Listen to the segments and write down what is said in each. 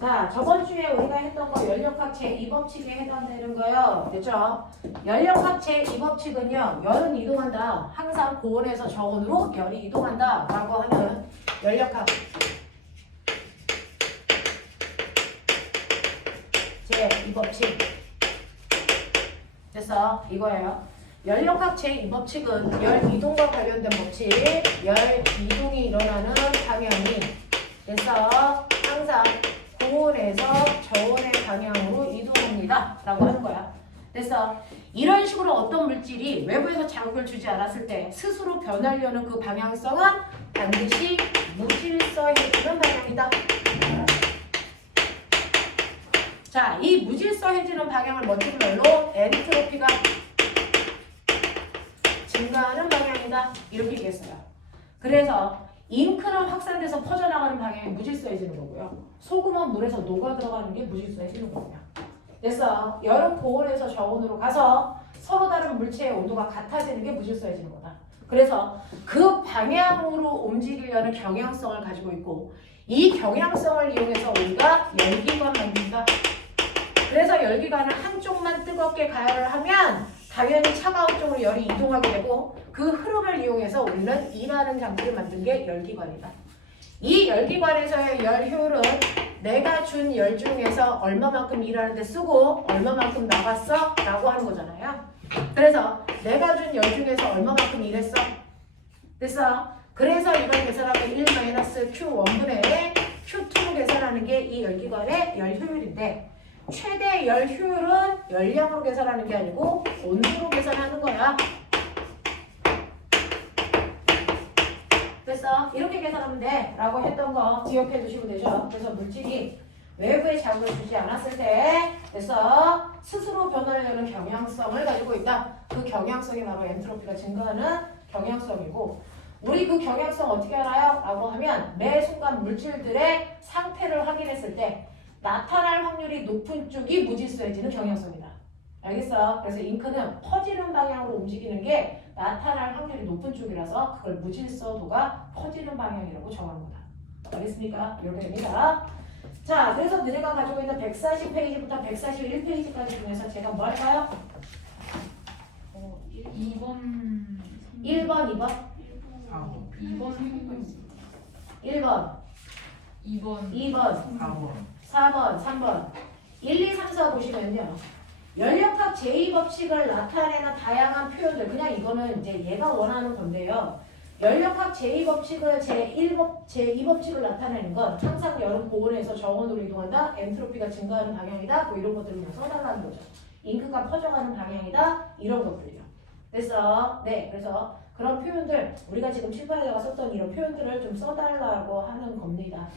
자, 저번 주에 우리가 했던 거 연력학 제2법칙에 해당되는 거요. 됐죠? 연력학 제2법칙은요. 열은 이동한다. 항상 고온에서 저온으로 열이 이동한다. 라고 하는 연력학 제2법칙. 됐어? 이거예요. 연력학 제2법칙은 열 이동과 관련된 법칙. 열 이동이 일어나는 방향이 됐어? 항상 고온에서 저온의 방향으로 이동합니다. 라고 하는 거야. 됐어? 이런 식으로 어떤 물질이 외부에서 자극을 주지 않았을 때 스스로 변하려는 그 방향성은 반드시 무질서해지는 방향이다. 자, 이 무질서해지는 방향을 멋진 말로 엔트로피가 증가하는 방향이다. 이렇게 얘기했어요. 그래서 잉크는 확산돼서 퍼져나가는 방향이 무질서해지는 거고요. 소금은 물에서 녹아 들어가는 게 무질서해지는 거고요. 됐어. 열은 고온에서 저온으로 가서 서로 다른 물체의 온도가 같아지는 게 무질서해지는 거다. 그래서 그 방향으로 움직이려는 경향성을 가지고 있고 이 경향성을 이용해서 우리가 열기관 만든다. 그래서 열기관은 한쪽만 뜨겁게 가열을 하면 당연히 차가운 쪽으로 열이 이동하게 되고 그 흐름을 이용해서 우리는 일하는 장치를 만든 게 열기관이다. 이 열기관에서의 열 효율은 내가 준 열 중에서 얼마만큼 일하는데 쓰고 얼마만큼 나갔어? 라고 하는 거잖아요. 그래서 내가 준 열 중에서 얼마만큼 일했어? 됐어? 그래서 이걸 계산하면 1-Q1분의 Q2로 계산하는 게 이 열기관의 열 효율인데 최대 열 효율은 열량으로 계산하는 게 아니고 온도로 계산하는 거야. 됐어? 이렇게 계산하면 돼 라고 했던 거 기억해 두시면 되죠. 그래서 물질이 외부에 자극을 주지 않았을 때 됐어? 스스로 변하려는 경향성을 가지고 있다. 그 경향성이 바로 엔트로피가 증가하는 경향성이고 우리 그 경향성 어떻게 알아요? 라고 하면 매 순간 물질들의 상태를 확인했을 때 나타날 확률이 높은 쪽이 무질서해지는 경향성이다. 알겠어? 그래서 잉크는 퍼지는 방향으로 움직이는 게 나타날 확률이 높은 쪽이라서 그걸 무질서도가 퍼지는 방향이라고 정한 거다. 알겠습니까? 이렇게 됩니다. 자, 그래서 너네가 가지고 있는 140페이지부터 141페이지까지 중에서 제가 뭐 할까요? 2번 1번, 2번? 2번 1번, 2번 2번, 4번. 4번, 3번. 1, 2, 3, 4 보시면요. 연력학 제2법칙을 나타내는 다양한 표현들. 그냥 이거는 이제 얘가 원하는 건데요. 연력학 제2법칙을 제2법칙을 나타내는 건 항상 열은 고온에서 저온으로 이동한다. 엔트로피가 증가하는 방향이다. 뭐 이런 것들을 그냥 써달라는 거죠. 잉크가 퍼져가는 방향이다. 이런 것들이요. 됐어? 네. 그래서 그런 표현들 우리가 지금 칠판에다가 썼던 이런 표현들을 좀 써달라고 하는 겁니다.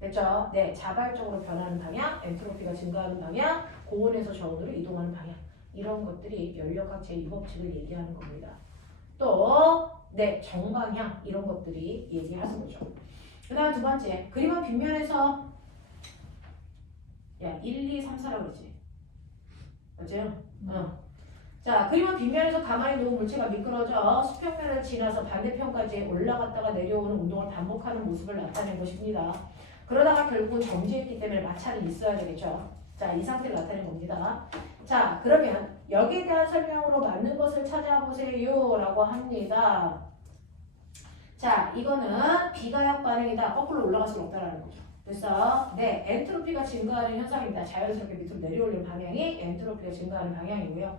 됐죠? 네, 자발적으로 변하는 방향, 엔트로피가 증가하는 방향, 고온에서 저온으로 이동하는 방향 이런 것들이 연력학 제2법칙을 얘기하는 겁니다. 또 네, 정방향 이런 것들이 얘기하는 거죠. 그 다음 두 번째, 그림은 빗면에서 야, 1, 2, 3, 4라고 그러지? 맞죠? 자, 그림은 빗면에서 가만히 놓은 물체가 미끄러져 수평면을 지나서 반대편까지 올라갔다가 내려오는 운동을 반복하는 모습을 나타낸 것입니다. 그러다가 결국은 정지했기 때문에 마찰이 있어야 되겠죠. 자, 이 상태를 나타낸 겁니다. 자, 그러면 여기에 대한 설명으로 맞는 것을 찾아보세요 라고 합니다. 자, 이거는 비가역 반응이다. 거꾸로 올라갈 수는 없다라는 거죠. 됐어? 네, 엔트로피가 증가하는 현상입니다. 자연스럽게 밑으로 내려오는 방향이 엔트로피가 증가하는 방향이고요.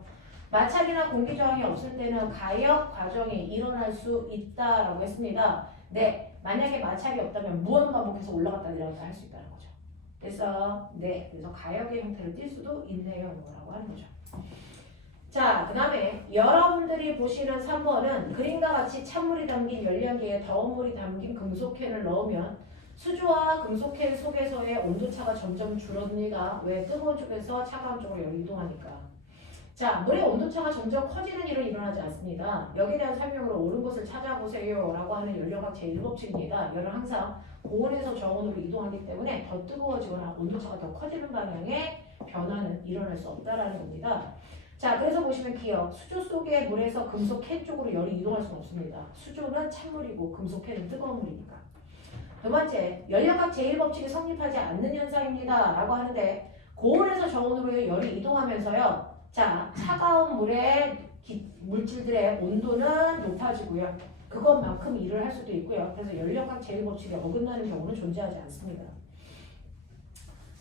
마찰이나 공기 저항이 없을 때는 가역 과정이 일어날 수 있다라고 했습니다. 네, 만약에 마찰이 없다면 무한 반복해서 올라갔다 내려갔다 할 수 있다는 거죠. 그래서 네, 그래서 가역의 형태를 띌 수도 있네요. 라고 하는 거죠. 자, 그 다음에 여러분들이 보시는 3번은 그림과 같이 찬물이 담긴 열량기에 더운 물이 담긴 금속캔을 넣으면 수조와 금속캔 속에서의 온도차가 점점 줄어듭니다. 왜? 뜨거운 쪽에서 차가운 쪽으로 열이 이동하니까. 자, 물의 온도차가 점점 커지는 일은 일어나지 않습니다. 여기에 대한 설명으로 옳은 것을 찾아보세요 라고 하는 연력학 제1법칙입니다. 열은 항상 고온에서 저온으로 이동하기 때문에 더 뜨거워지거나 온도차가 더 커지는 방향의 변화는 일어날 수 없다라는 겁니다. 자, 그래서 보시면 기억, 수조 속의 물에서 금속 캔 쪽으로 열이 이동할 수는 없습니다. 수조는 찬물이고 금속 캔은 뜨거운 물이니까. 두 번째, 열역학 제1법칙이 성립하지 않는 현상입니다. 라고 하는데 고온에서 저온으로 열이 이동하면서요. 자, 차가운 물의 물질들의 온도는 높아지고요. 그것만큼 일을 할 수도 있고요. 그래서 열역학 제1법칙에 어긋나는 경우는 존재하지 않습니다.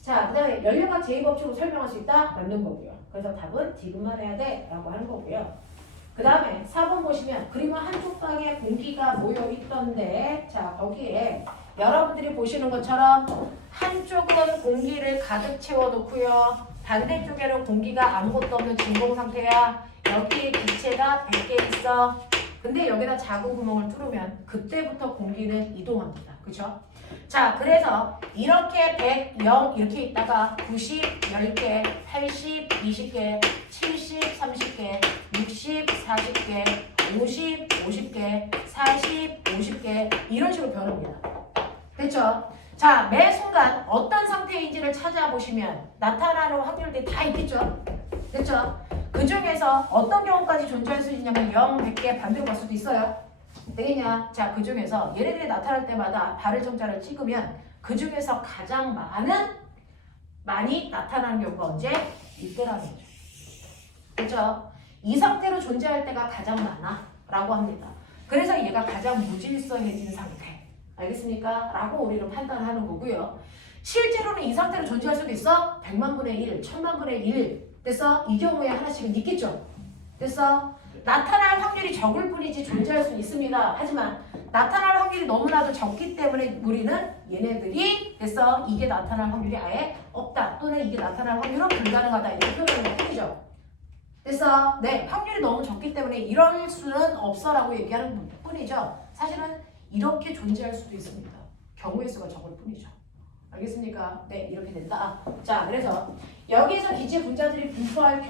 자, 그 다음에 열역학 제2법칙으로 설명할 수 있다? 맞는 거고요. 그래서 답은 디귿만 해야 돼 라고 하는 거고요. 그 다음에 4번 보시면 그림 한쪽 방에 공기가 모여 있던데 자, 거기에 여러분들이 보시는 것처럼 한쪽은 공기를 가득 채워놓고요. 반대쪽에는 공기가 아무것도 없는 진공 상태야. 여기에 기체가 100개 있어. 근데 여기다 작은 구멍을 뚫으면 그때부터 공기는 이동합니다. 그죠? 자, 그래서 이렇게 100, 0 이렇게 있다가 90, 10개, 80, 20개, 70, 30개, 60, 40개, 50, 50개, 40, 50개 이런 식으로 변합니다. 됐죠? 자, 매 순간 어떤 상태인지를 찾아보시면 나타나는 확률들이 다 있겠죠? 됐죠? 그 중에서 어떤 경우까지 존재할 수 있냐면 0, 100개 반대로 갈 수도 있어요. 되겠냐? 자, 그 중에서 얘네들이 나타날 때마다 발을 정자를 찍으면 그 중에서 가장 많이 나타나는 경우가 언제? 이때라는 거죠. 그렇죠? 이 상태로 존재할 때가 가장 많아 라고 합니다. 그래서 얘가 가장 무질서해진 상태. 알겠습니까? 라고 우리는 판단하는 거고요. 실제로는 이 상태로 존재할 수도 있어? 100만 분의 1, 1000만 분의 1 됐어? 이 경우에 하나씩은 있겠죠? 됐어? 나타날 확률이 적을 뿐이지 존재할 수 있습니다. 하지만 나타날 확률이 너무나도 적기 때문에 우리는 얘네들이 됐어? 이게 나타날 확률이 아예 없다. 또는 이게 나타날 확률은 불가능하다. 이렇게 표현하는 것 뿐이죠. 됐어? 네, 확률이 너무 적기 때문에 이럴 수는 없어라고 얘기하는 뿐이죠. 사실은 이렇게 존재할 수도 있습니다. 경우의 수가 적을 뿐이죠. 알겠습니까? 네, 이렇게 된다. 자, 그래서 여기에서 기체 분자들이 분포할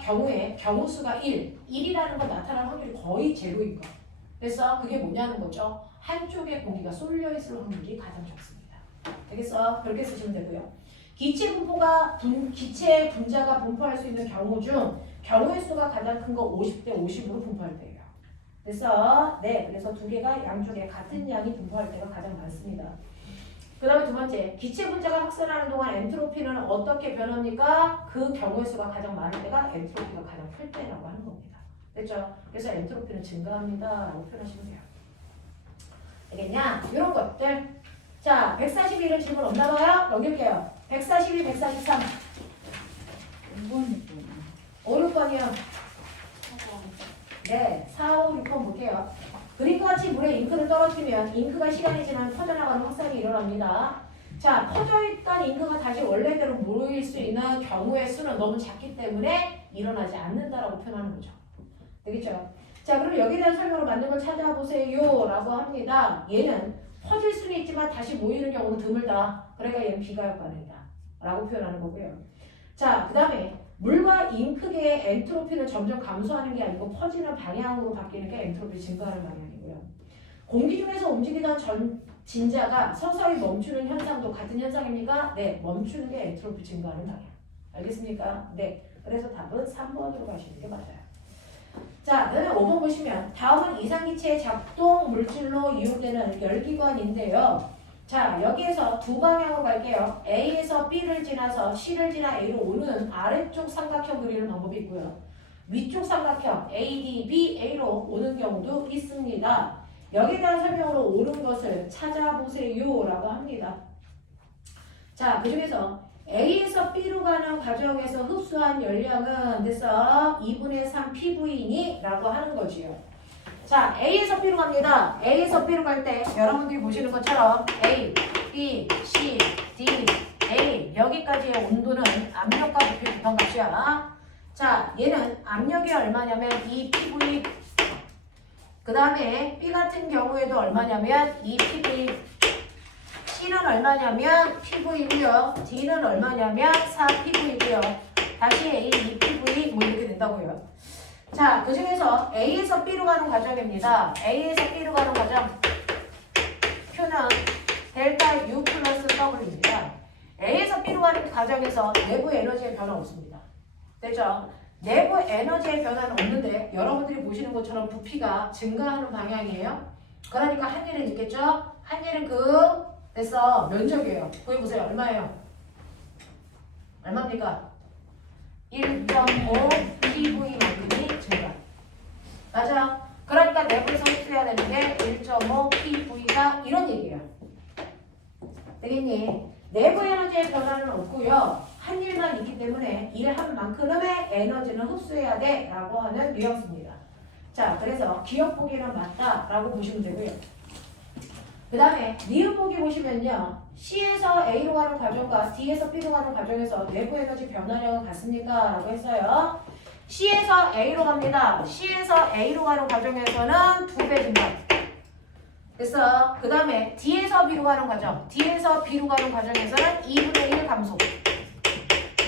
경우에 경우수가 1이라는 건 나타날 확률이 거의 제로인 거. 됐어? 그게 뭐냐는 거죠. 한쪽에 공기가 쏠려 있을 확률이 가장 적습니다. 되겠어? 그렇게 쓰시면 되고요. 기체 분자가 분포할 수 있는 경우 중 경우의 수가 가장 큰 거 50대 50으로 분포할 때예요. 됐어? 네, 그래서 두 개가 양쪽에 같은 양이 분포할 때가 가장 많습니다. 그 다음에 두 번째, 기체 분자가 확산하는 동안 엔트로피는 어떻게 변합니까? 그 경우의 수가 가장 많을 때가 엔트로피가 가장 클 때라고 하는 겁니다. 됐죠? 그래서 엔트로피는 증가합니다 라고 표현하시면 돼요. 알겠냐? 이런 것들. 자, 141은 질문 없나 봐요? 넘길게요. 142, 143. 5, 6번이요. 네, 4, 5, 6번 볼게요. 그림과 같이 물에 잉크를 떨어뜨리면 잉크가 시간이 지나면 퍼져나가는 확산이 일어납니다. 자, 퍼져있던 잉크가 다시 원래대로 모일 수 있는 경우의 수는 너무 작기 때문에 일어나지 않는다라고 표현하는 거죠. 되겠죠? 자, 그럼 여기에 대한 설명으로 맞는 걸 찾아보세요 라고 합니다. 얘는 퍼질 수는 있지만 다시 모이는 경우는 드물다. 그러니까 얘는 비가역 반응이다 라고 표현하는 거고요. 자, 그 다음에 물과 잉크계의 엔트로피는 점점 감소하는 게 아니고 퍼지는 방향으로 바뀌는 게 엔트로피 증가하는 방향이고요. 공기 중에서 움직이던 진자가 서서히 멈추는 현상도 같은 현상입니까? 네, 멈추는 게 엔트로피 증가하는 방향. 알겠습니까? 네, 그래서 답은 3번으로 가시는 게 맞아요. 자, 그다음에 5번 보시면 다음은 이상기체의 작동 물질로 이용되는 열기관인데요. 자, 여기에서 두 방향으로 갈게요. A에서 B를 지나서 C를 지나 A로 오는 아래쪽 삼각형 그리는 방법이 있고요. 위쪽 삼각형 ADB, A로 오는 경우도 있습니다. 여기에 대한 설명으로 오는 것을 찾아보세요 라고 합니다. 자, 그 중에서 A에서 B로 가는 과정에서 흡수한 열량은 됐어 2분의 3 PV니 라고 하는 거지요. 자, A에서 B로 갑니다. A에서 B로 갈 때 여러분들이 보시는 것처럼 A, B, C, D, A 여기까지의 온도는 압력과 부피 구성값이야. 자, 얘는 압력이 얼마냐면 2PV 그 다음에 B 같은 경우에도 얼마냐면 2PV C는 얼마냐면 PV고요. D는 얼마냐면 4PV고요. 다시 A, 2PV 뭐 이렇게 된다고요. 자, 그 중에서 A에서 B로 가는 과정입니다. A에서 B로 가는 과정 Q는 델타 U 플러스 W입니다. A에서 B로 가는 과정에서 내부 에너지의 변화 없습니다. 됐죠? 내부 에너지의 변화는 없는데 여러분들이 보시는 것처럼 부피가 증가하는 방향이에요. 그러니까 한 일은 있겠죠? 한 일은 그 됐어. 면적이에요. 보여보세요. 얼마예요? 얼마입니까? 1.5 PV만큼이 증가. 맞아. 그러니까 내부에서 흡수해야 되는데 1.5 PV가 이런 얘기예요. 되겠니? 내부 에너지의 변화는 없고요. 한 일만 있기 때문에 일한 만큼의 에너지는 흡수해야 돼 라고 하는 뉘앙스입니다. 자, 그래서 기억 보기는 맞다 라고 보시면 되고요. 그 다음에 니은 보기 보시면요. C에서 A로 가는 과정과 D에서 B로 가는 과정에서 내부 에너지 변화량은 같습니까? 라고 했어요. C에서 A로 갑니다. C에서 A로 가는 과정에서는 2배 증가. 됐어. 그 다음에 D에서 B로 가는 과정, D에서 B로 가는 과정에서는 2분의 1 감소.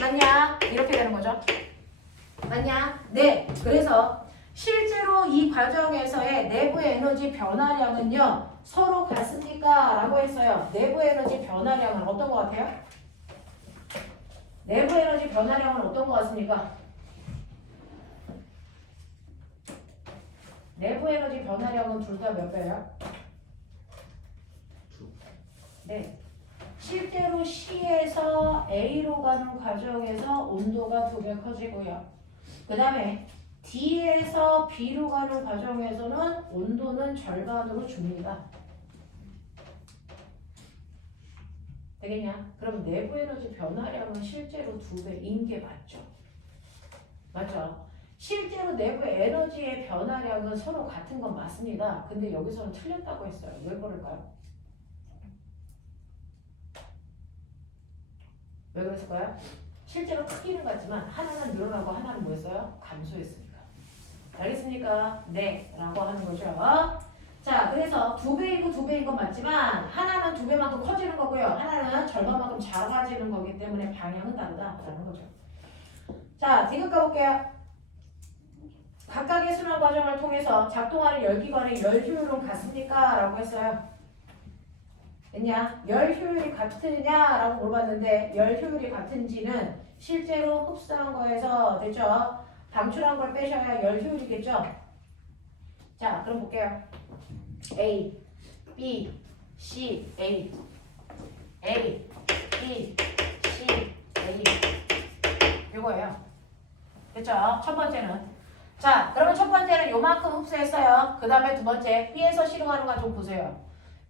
맞냐? 이렇게 되는 거죠. 맞냐? 네. 그래서 실제로 이 과정에서의 내부 에너지 변화량은요. 서로 같습니까? 라고 했어요. 내부 에너지 변화량은 어떤 것 같아요? 내부 에너지 변화량은 어떤 것 같습니까? 내부 에너지 변화량은 둘 다 몇 배예요? 네. 실제로 C에서 A로 가는 과정에서 온도가 2배 커지고요. 그 다음에 D에서 B로 가는 과정에서는 온도는 절반으로 줍니다. 되겠냐? 그럼 내부 에너지 변화량은 실제로 2배인 게 맞죠? 맞죠? 실제로 내부 에너지의 변화량은 서로 같은 건 맞습니다. 근데 여기서는 틀렸다고 했어요. 왜 그럴까요? 왜 그랬을까요? 실제로 크기는 같지만 하나는 늘어나고 하나는 뭐였어요? 감소했으니까. 알겠습니까? 네 라고 하는 거죠. 자, 그래서 2배이고 2배인 건 맞지만 하나는 2배만큼 커지는 거고요. 하나는 절반만큼 작아지는 거기 때문에 방향은 다르다라는 거죠. 자, 디귿 가볼게요. 각각의 순환 과정을 통해서 작동하는 열기관의 열 효율은 같습니까? 라고 했어요. 됐냐? 열 효율이 같으냐라고 물어봤는데 열 효율이 같은지는 실제로 흡수한 거에서 됐죠? 방출한 걸 빼셔야 열 효율이겠죠? 자, 그럼 볼게요. A, B, C, A, A, B, C, A 이거예요. 됐죠? 첫 번째는 자, 그러면 첫 번째는 요만큼 흡수했어요. 그 다음에 두 번째 B에서 C로 가는 과정 보세요.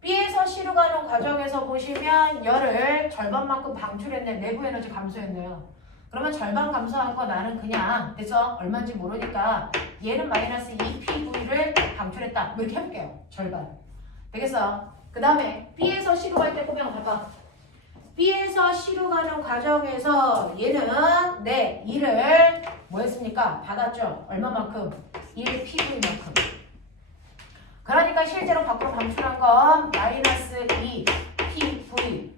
B에서 C로 가는 과정에서 보시면 열을 절반만큼 방출했네. 내부 에너지 감소했네요. 그러면 절반 감소한 거 나는 그냥 됐어? 얼마인지 모르니까 얘는 마이너스 2PV를 방출했다. 이렇게 해볼게요. 절반. 되겠어? 그 다음에 B에서 C로 갈 때 꼬맹아 봐봐. B에서 C로 가는 과정에서 얘는 네, 1을 뭐 했습니까? 받았죠? 얼마만큼? 1PV만큼. 그러니까 실제로 밖으로 방출한 건 마이너스 2PV.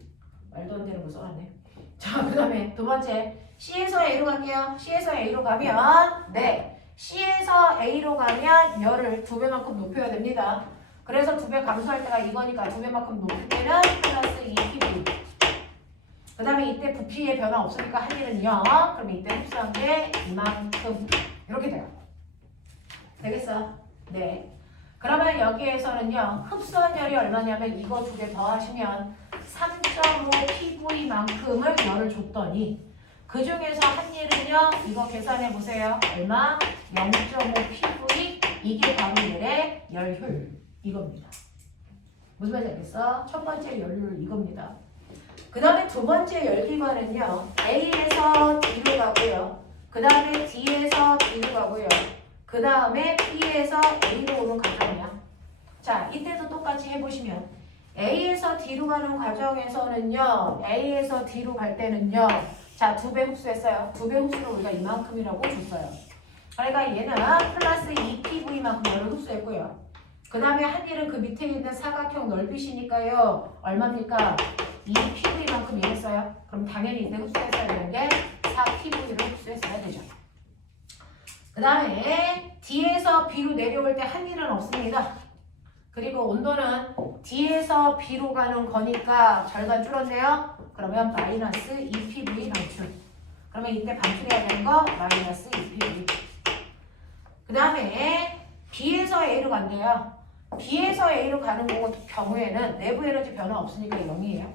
말도 안 되는 거 써놨네. 자, 그 다음에 두 번째 C에서 A로 갈게요. C에서 A로 가면 네, C에서 A로 가면 열을 2배만큼 높여야 됩니다. 그래서 2배 감소할 때가 이거니까 2배만큼 높일 때는 플러스 2PV. 그 다음에 이때 부피의 변화 없으니까 한 일은 0. 그럼 이때 흡수한 게 이만큼 이렇게 돼요. 되겠어? 네. 그러면 여기에서는요. 흡수한 열이 얼마냐면 이거 2개 더하시면 3.5PV만큼을 열을 줬더니 그 중에서 한 일은요. 이거 계산해 보세요. 얼마? 0.5PV. 이게 바로 열의 열효율. 이겁니다. 무슨 말인지 알겠어? 첫 번째 열효율 이겁니다. 그 다음에 두 번째 열기관은요. A에서 D로 가고요. 그 다음에 D에서 B로 가고요. 그 다음에 B에서 A로 오는 과정이야. 자, 이때도 똑같이 해보시면 A에서 D로 가는 과정에서는요. A에서 D로 갈 때는요. 자, 2배 흡수했어요. 2배 흡수를 우리가 이만큼이라고 줬어요. 그러니까 얘는 플러스 2PV만큼 열을 흡수했고요. 그 다음에 한 일은 그 밑에 있는 사각형 넓이시니까요. 얼마입니까? 2PV만큼 이랬어요. 그럼 당연히 이때 흡수했어야 되는데 4PV를 흡수했어야 되죠. 그 다음에 D에서 B로 내려올 때 한 일은 없습니다. 그리고 온도는 D에서 B로 가는 거니까 절반 줄었네요. 그러면 마이너스 2PV 방출. 그러면 이때 방출해야 되는 거 마이너스 2PV. 그 다음에 B에서 A로 간대요. B에서 A로 가는 경우에는 내부 에너지 변화 없으니까 0이에요.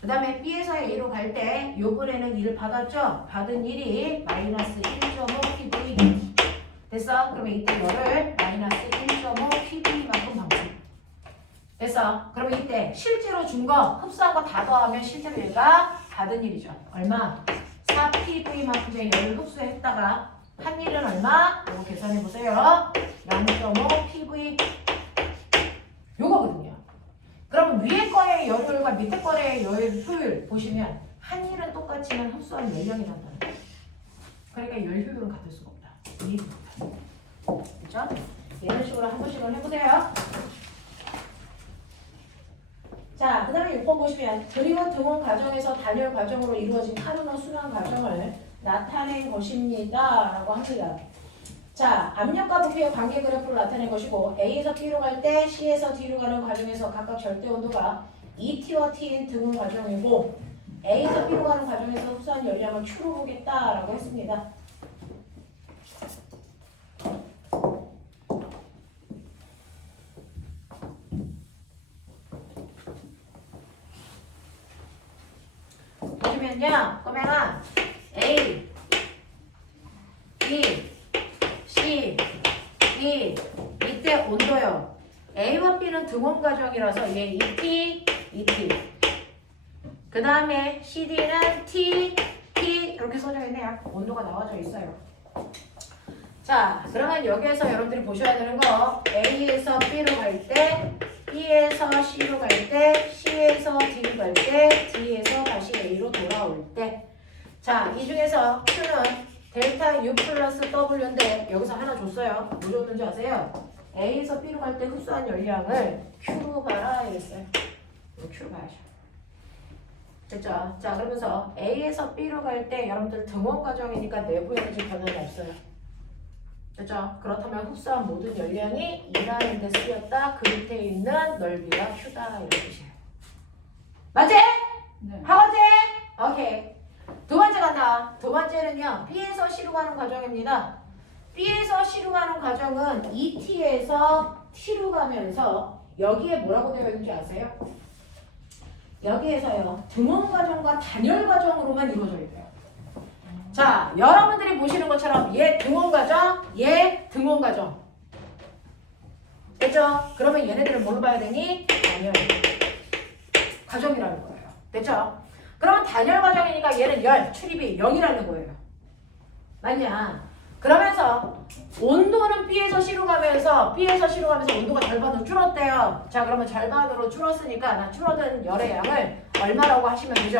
그 다음에 B에서 A로 갈 때 요번에는 1을 받았죠? 받은 1이 마이너스 1.5 PV 됐어? 그러면 이때 열을 마이너스 1.5 PV만큼 방출 됐어? 그러면 이때 실제로 준 거 흡수한 거 다 더하면 실제로 얘가 받은 일이죠. 얼마? 4PV만큼의 열을 흡수했다가 한 일은 얼마? 이거 계산해 보세요. 0.5 PV 요거거든요. 그럼 위에 거의 열효율과 밑에 거의 효율 보시면 한 일은 똑같지만 흡수한 열량이 난다는 거예요. 그러니까 열 효율은 같을 수가 없다. 그렇죠? 이런 식으로 한 번씩은 해보세요. 자, 그 다음에 6번 보시면 그리고 등원 과정에서 단열 과정으로 이루어진 카르노 순환 과정을 나타낸 것입니다. 라고 합니다. 자, 압력과 부피의 관계 그래프를 나타낸 것이고 A에서 B로 갈 때 C에서 D로 가는 과정에서 각각 절대 온도가 ET와 T인 등원 과정이고 A에서 B로 가는 과정에서 흡수한 열량을 Q로 보겠다라고 했습니다. 보시면요, 꼬맹아 A, B, C, D 이때 온도요. A와 B는 등원 과정이라서 얘 ET, ET. 그 다음에 CD는 T, T 이렇게 써져 있네요. 온도가 나와져 있어요. 자, 그러면 여기에서 여러분들이 보셔야 되는 거 A에서 B로 갈 때, B에서 C로 갈 때, C에서 D로 갈 때, D에서 다시 A로 돌아올 때. 자, 이 중에서 Q는 델타 U 플러스 W인데 여기서 하나 줬어요. 뭐 줬는지 아세요? A에서 B로 갈 때 흡수한 열량을 Q로 봐라 이랬어요. 이거 Q로 봐야죠. 됐죠? 자, 그러면서 A에서 B로 갈 때 여러분들 등원 과정이니까 내부 에너지 변화는 없어요. 됐죠? 그렇다면 흡수한 모든 열량이 이라는 데 쓰였다. 그 밑에 있는 넓이가 Q다 이런 뜻이에요. 맞지? 네. 하겠지? 오케이. 두 번째 간다. 두 번째는요. B에서 C로 가는 과정입니다. B에서 C로 가는 과정은 ET에서 T로 가면서 여기에 뭐라고 되어 있는지 아세요? 여기에서요. 등원 과정과 단열 과정으로만 이루어져 있대요. 자, 여러분들이 보시는 것처럼 얘 등원 과정, 얘 등원 과정. 됐죠? 그러면 얘네들은 뭘로 봐야 되니? 단열 과정이라는 거예요. 됐죠? 그러면 단열 과정이니까 얘는 열, 출입이 0이라는 거예요. 맞냐? 그러면서 온도는 B에서 C로 가면서 온도가 절반으로 줄었대요. 자, 그러면 절반으로 줄었으니까 나 줄어든 열의 양을 얼마라고 하시면 되죠?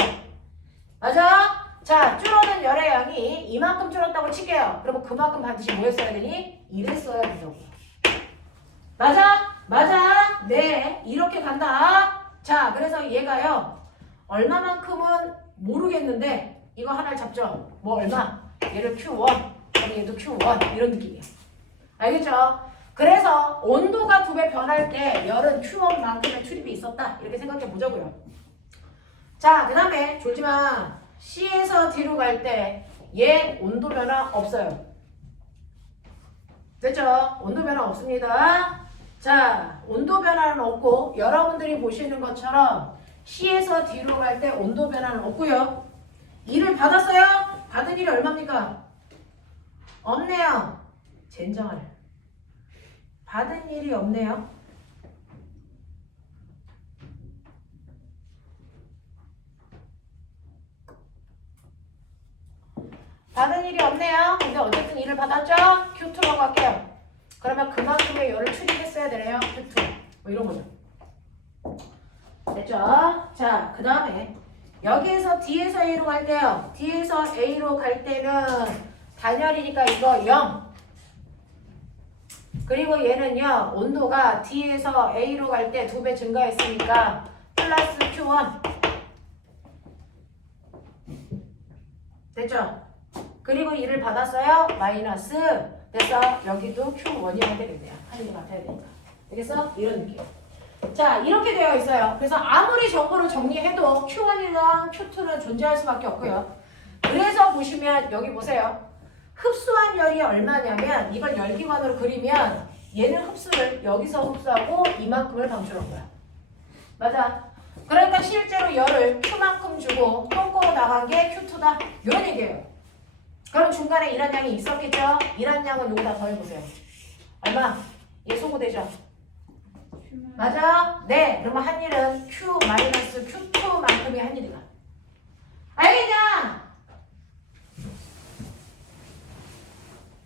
맞아? 자, 줄어든 열의 양이 이만큼 줄었다고 칠게요. 그러면 그만큼 반드시 뭐 했어야 되니? 1을 써야 된다고. 맞아? 맞아? 네, 이렇게 간다. 자, 그래서 얘가요. 얼마만큼은 모르겠는데 이거 하나를 잡죠. 뭐 얼마? 얘를 Q1, 그럼 얘도 Q1 이런 느낌이야. 알겠죠? 그래서 온도가 2배 변할 때 열은 Q1만큼의 출입이 있었다. 이렇게 생각해 보자고요. 자, 그 다음에 졸지마. C에서 D로 갈 때 얘 온도 변화 없어요. 됐죠? 온도 변화 없습니다. 자, 온도 변화는 없고 여러분들이 보시는 것처럼 C에서 D로 갈 때 온도 변화는 없고요. 2를 받았어요? 받은 일이 얼마입니까? 없네요. 젠장할. 받은 일이 없네요. 받은 일이 없네요. 근데 어쨌든 2를 받았죠? Q2라고 할게요. 그러면 그만큼의 열을 출입했어야 되네요. Q2. 뭐 이런 거죠. 됐죠? 자, 그 다음에 여기에서 D에서 A로 갈 때요. D에서 A로 갈 때는 단열이니까 이거 0. 그리고 얘는요. 온도가 D에서 A로 갈 때 2배 증가했으니까 플러스 Q1. 됐죠? 그리고 2를 받았어요. 마이너스. 됐어? 여기도 Q1이어야 되겠네요. 하늘이 같아야 되니까. 되겠어? 이런 느낌. 자, 이렇게 되어 있어요. 그래서 아무리 정보를 정리해도 Q1이랑 Q2는 존재할 수밖에 없고요. 그래서 보시면 여기 보세요. 흡수한 열이 얼마냐면 이걸 열기관으로 그리면 얘는 흡수를 여기서 흡수하고 이만큼을 방출한 거야. 맞아. 그러니까 실제로 열을 Q만큼 주고 똥꼬로 나간 게 Q2다. 이런 얘기예요. 그럼 중간에 일한 양이 있었겠죠? 일한 양은 여기다 더해보세요. 얼마? 얘 소구되죠? 맞아? 네. 그러면 한 일은 Q-Q2만큼이 한 일이다. 알겠냐?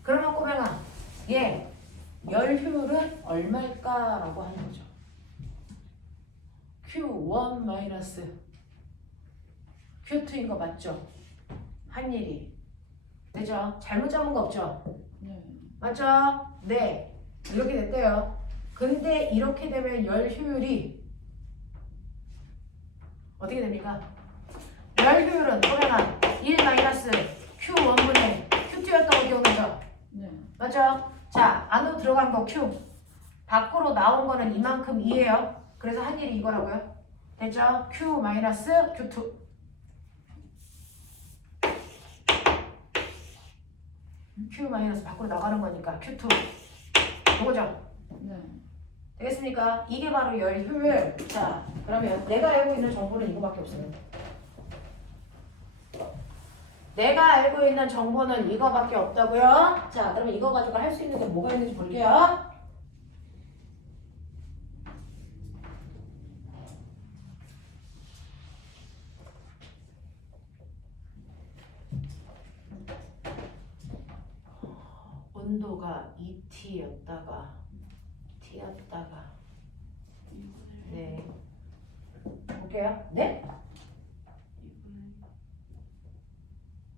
그러면 꼬맹아, 얘 열 효율은 얼마일까라고 하는 거죠. Q1 마이너스 Q2인 거 맞죠? 한 일이. 되죠? 잘못 잡은 거 없죠? 네. 맞죠? 네. 이렇게 됐대요. 근데 이렇게 되면 열 효율이 어떻게 됩니까? 열 효율은 꼬맹아 1 마이너스 Q1분의 Q2였다고 기억나죠? 네. 맞죠? 자, 안으로 들어간 거 Q. 밖으로 나온 거는 이만큼 2예요. 그래서 한 일이 이거라고요. 됐죠? Q 마이너스 Q2. Q 마이너스 밖으로 나가는 거니까 Q2. 이거죠? 네. 되겠습니까? 이게 바로 열 효율. 자, 그러면 내가 알고 있는 정보는 이거밖에 없습니다. 내가 알고 있는 정보는 이거밖에 없다고요? 자, 그러면 이거 가지고 할 수 있는 게 뭐가 있는지 볼게요. 온도가 2T였다가 T였다가 네. 볼게요. 네?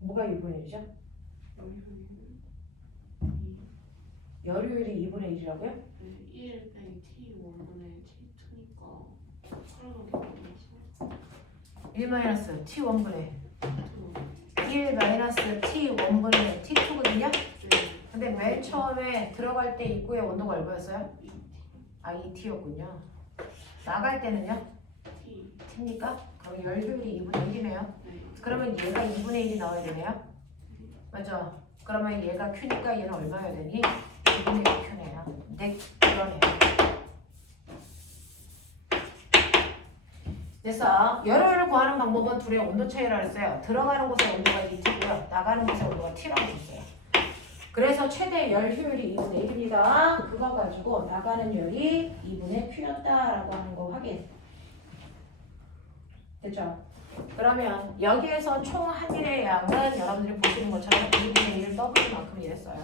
뭐가 2분의 1이죠? 열효율이 2분의 1이라고요? 1 빼기 t 원분의 t2니까 그러면 1 마이너스 T1분의 1 마이너스 T1분의 T2거든요? 근데 맨 처음에 들어갈 때 입구의 온도가 얼마였어요? 아, 2T였군요. 나갈 때는요? T입니까? 그럼 열효율이 2분의 1이네요. 그러면 얘가 2분의 1이 나와야 되네요. 맞죠? 그러면 얘가 Q니까 얘는 얼마여야 되니? 2분의 1 Q네요. 네, 그러네요. 됐어. 열효율을 구하는 방법은 둘의 온도 차이라 했어요. 들어가는 곳의 온도가 2T고요. 나가는 곳의 온도가 T라고 했어요. 그래서 최대 열 효율이 2분의 1입니다. 그거 가지고 나가는 열이 2분의 Q였다라고 하는 거 확인. 됐죠? 그러면 여기에서 총 한일의 양은 여러분들이 보시는 것처럼 2분의 1 W만큼 이랬어요.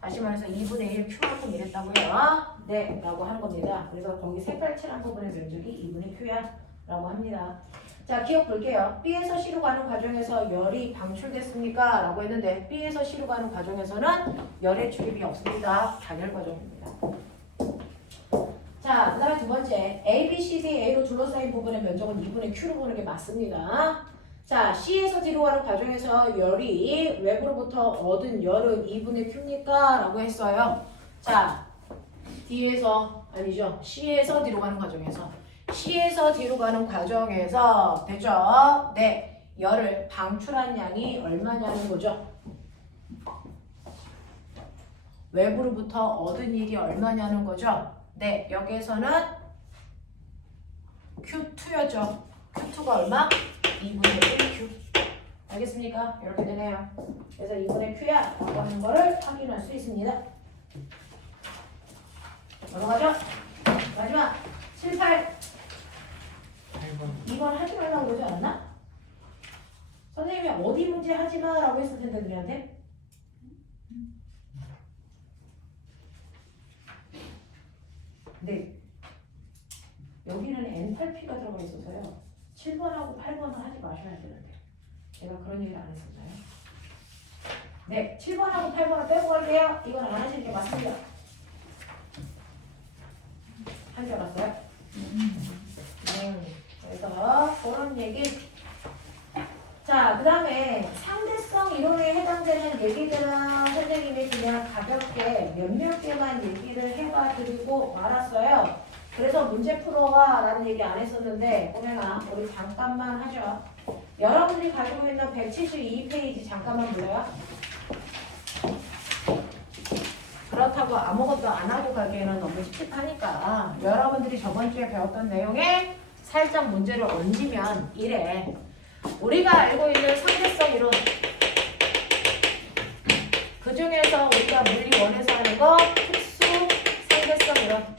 다시 말해서 2분의 1 Q만큼 이랬다고요? 네, 라고 하는 겁니다. 그래서 거기 색깔 칠한 부분의 면적이 2분의 Q야 라고 합니다. 자, 기억 볼게요. B에서 C로 가는 과정에서 열이 방출됐습니까? 라고 했는데 B에서 C로 가는 과정에서는 열의 출입이 없습니다. 단열 과정입니다. 자, 그 다음에 두 번째 A, B, C, D, A로 둘러싸인 부분의 면적은 2분의 Q로 보는 게 맞습니다. 자, C에서 D로 가는 과정에서 열이 외부로부터 얻은 열은 2분의 Q입니까? 라고 했어요. 자, D에서 아니죠. C에서 D로 가는 과정에서 C에서 D로 가는 과정에서 되죠? 네, 열을 방출한 양이 얼마냐는 거죠. 외부로부터 얻은 일이 얼마냐는 거죠. 네, 여기에서는 Q2였죠. Q2가 얼마? 2분의 1Q. 알겠습니까? 이렇게 되네요. 그래서 2분의 Q야 라고 하는 거를 확인할 수 있습니다. 넘어가죠? 마지막 7, 8. 2번 하지 말라고 그러지 않았나? 선생님이 어디 문제 하지 마라고 했을 텐데 우리한테? 근데 여기는 엔탈피가 들어가 있어서요. 7번하고 8번은 하지 마셔야 되는데 제가 그런 얘기를 안 했었나요? 네, 7번하고 8번은 빼고 갈게요. 이건 안 하시는 게 맞습니다. 한 줄 알았어요? 그래서 그런 얘기. 자, 그 다음에 상대성 이론에 해당되는 얘기들은 선생님이 그냥 가볍게 몇몇 개만 얘기를 해봐 드리고 말았어요. 그래서 문제 풀어와 라는 얘기 안 했었는데 꼬맹아 우리 잠깐만 하죠. 여러분들이 가지고 있는 172페이지 잠깐만 볼래요? 그렇죠. 그렇다고 아무것도 안 하고 가기에는 너무 찝찝하니까 여러분들이 저번 주에 배웠던 내용에 살짝 문제를 얹으면 이래. 우리가 알고 있는 상대성 이론 그 중에서 우리가 물리 1에서 하는 거 특수 상대성 이론.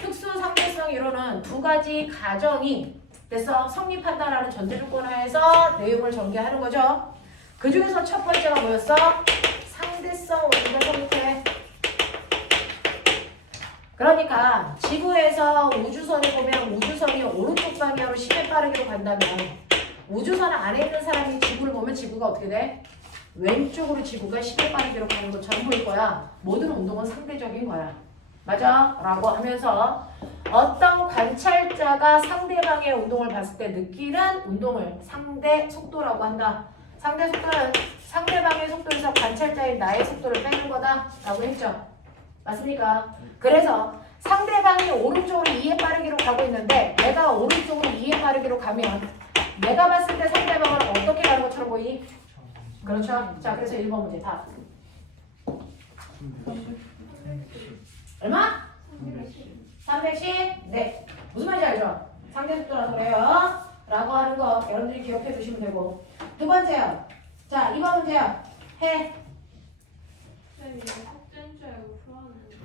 특수 상대성 이론은 두 가지 가정이 돼서 성립한다라는 전제 조건 하에서 내용을 전개하는 거죠. 그 중에서 첫 번째가 뭐였어? 상대성 원리가 성립해. 그러니까 지구에서 우주선을 보면 우주선이 오른쪽 방향으로 10의 빠르기로 간다면 우주선 안에 있는 사람이 지구를 보면 지구가 어떻게 돼? 왼쪽으로 지구가 10의 빠르기로 가는 것처럼 보일 거야. 모든 운동은 상대적인 거야. 맞아? 라고 하면서 어떤 관찰자가 상대방의 운동을 봤을 때 느끼는 운동을 상대 속도라고 한다. 상대 속도는 상대방의 속도에서 관찰자인 나의 속도를 빼는 거다 라고 했죠. 맞습니까? 그래서 상대방이 오른쪽으로 2의 빠르기로 가고 있는데 내가 오른쪽으로 2의 빠르기로 가면 내가 봤을 때 상대방은 어떻게 가는 것처럼 보이? 그렇죠? 자, 그래서 1번 문제 답. 얼마? 310? 네. 무슨 말인지 알죠? 상대 속도라서 그래요. 라고 하는 거 여러분들이 기억해 두시면 되고. 두 번째요. 자, 2번 문제요. 해. 쌤 이거 숙제인 줄 알고 풀었는데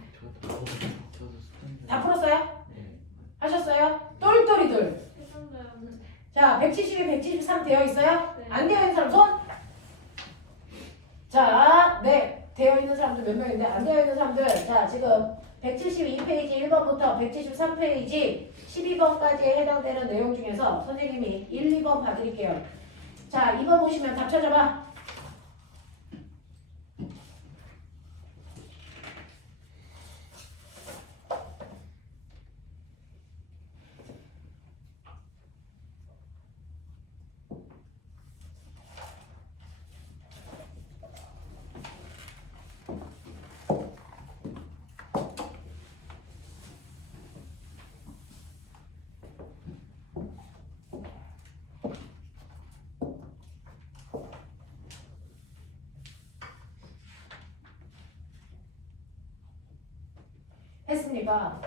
다 풀었어요? 하셨어요? 똘똘이들. 해준다였는데 자, 172, 173 되어 있어요? 네. 안 되어 있는 사람 손? 자, 네. 되어 있는 사람들 몇 명인데 안 되어 있는 사람들. 자, 지금 172페이지 1번부터 173페이지 12번까지에 해당되는 내용 중에서 선생님이 1, 2번 봐드릴게요. 자, 2번 보시면 답 찾아봐. 했습니까?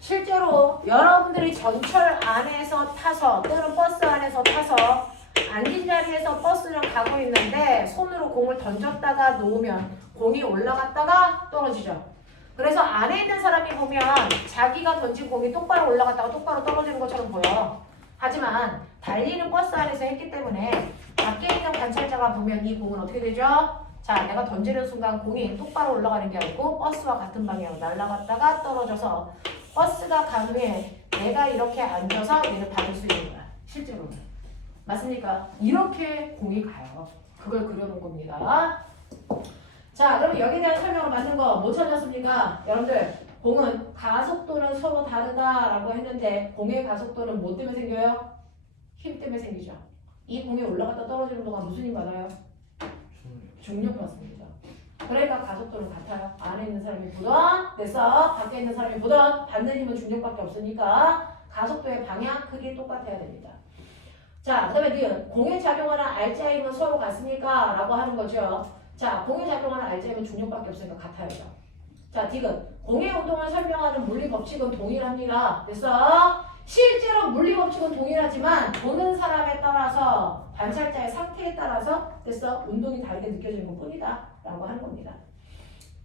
실제로 여러분들이 전철 안에서 타서 또는 버스 안에서 타서 앉은 자리에서 버스를 가고 있는데 손으로 공을 던졌다가 놓으면 공이 올라갔다가 떨어지죠. 그래서 안에 있는 사람이 보면 자기가 던진 공이 똑바로 올라갔다가 똑바로 떨어지는 것처럼 보여. 하지만 달리는 버스 안에서 했기 때문에 밖에 있는 관찰자가 보면 이 공은 어떻게 되죠? 자, 내가 던지는 순간 공이 똑바로 올라가는 게 아니고 버스와 같은 방향으로 날아갔다가 떨어져서 버스가 간 후에 내가 이렇게 앉아서 얘를 받을 수 있는 거야. 실제로는. 맞습니까? 이렇게 공이 가요. 그걸 그려놓은 겁니다. 자, 그럼 여기에 대한 설명을 맞는 거 못 찾았습니까? 여러분들, 공은 가속도는 서로 다르다라고 했는데 공의 가속도는 뭐 때문에 생겨요? 힘 때문에 생기죠. 이 공이 올라갔다 떨어지는 동안 무슨 힘 받아요? 중력 받습니다. 그러니까 가속도는 같아요. 안에 있는 사람이 보든 됐어. 밖에 있는 사람이 보든 받는 힘은 중력밖에 없으니까 가속도의 방향 크기 똑같아야 됩니다. 자, 그 다음에 니은 공에 작용하는 알자 힘은 서로 같습니까? 라고 하는 거죠. 자, 공에 작용하는 알자 힘은 중력밖에 없으니까 같아야죠. 자, 디귿 공의 운동을 설명하는 물리 법칙은 동일합니다. 됐어? 실제로 물리 법칙은 동일하지만 보는 사람에 따라서 관찰자의 상태에 따라서 됐어? 운동이 다르게 느껴지는 것뿐이다 라고 하는 겁니다.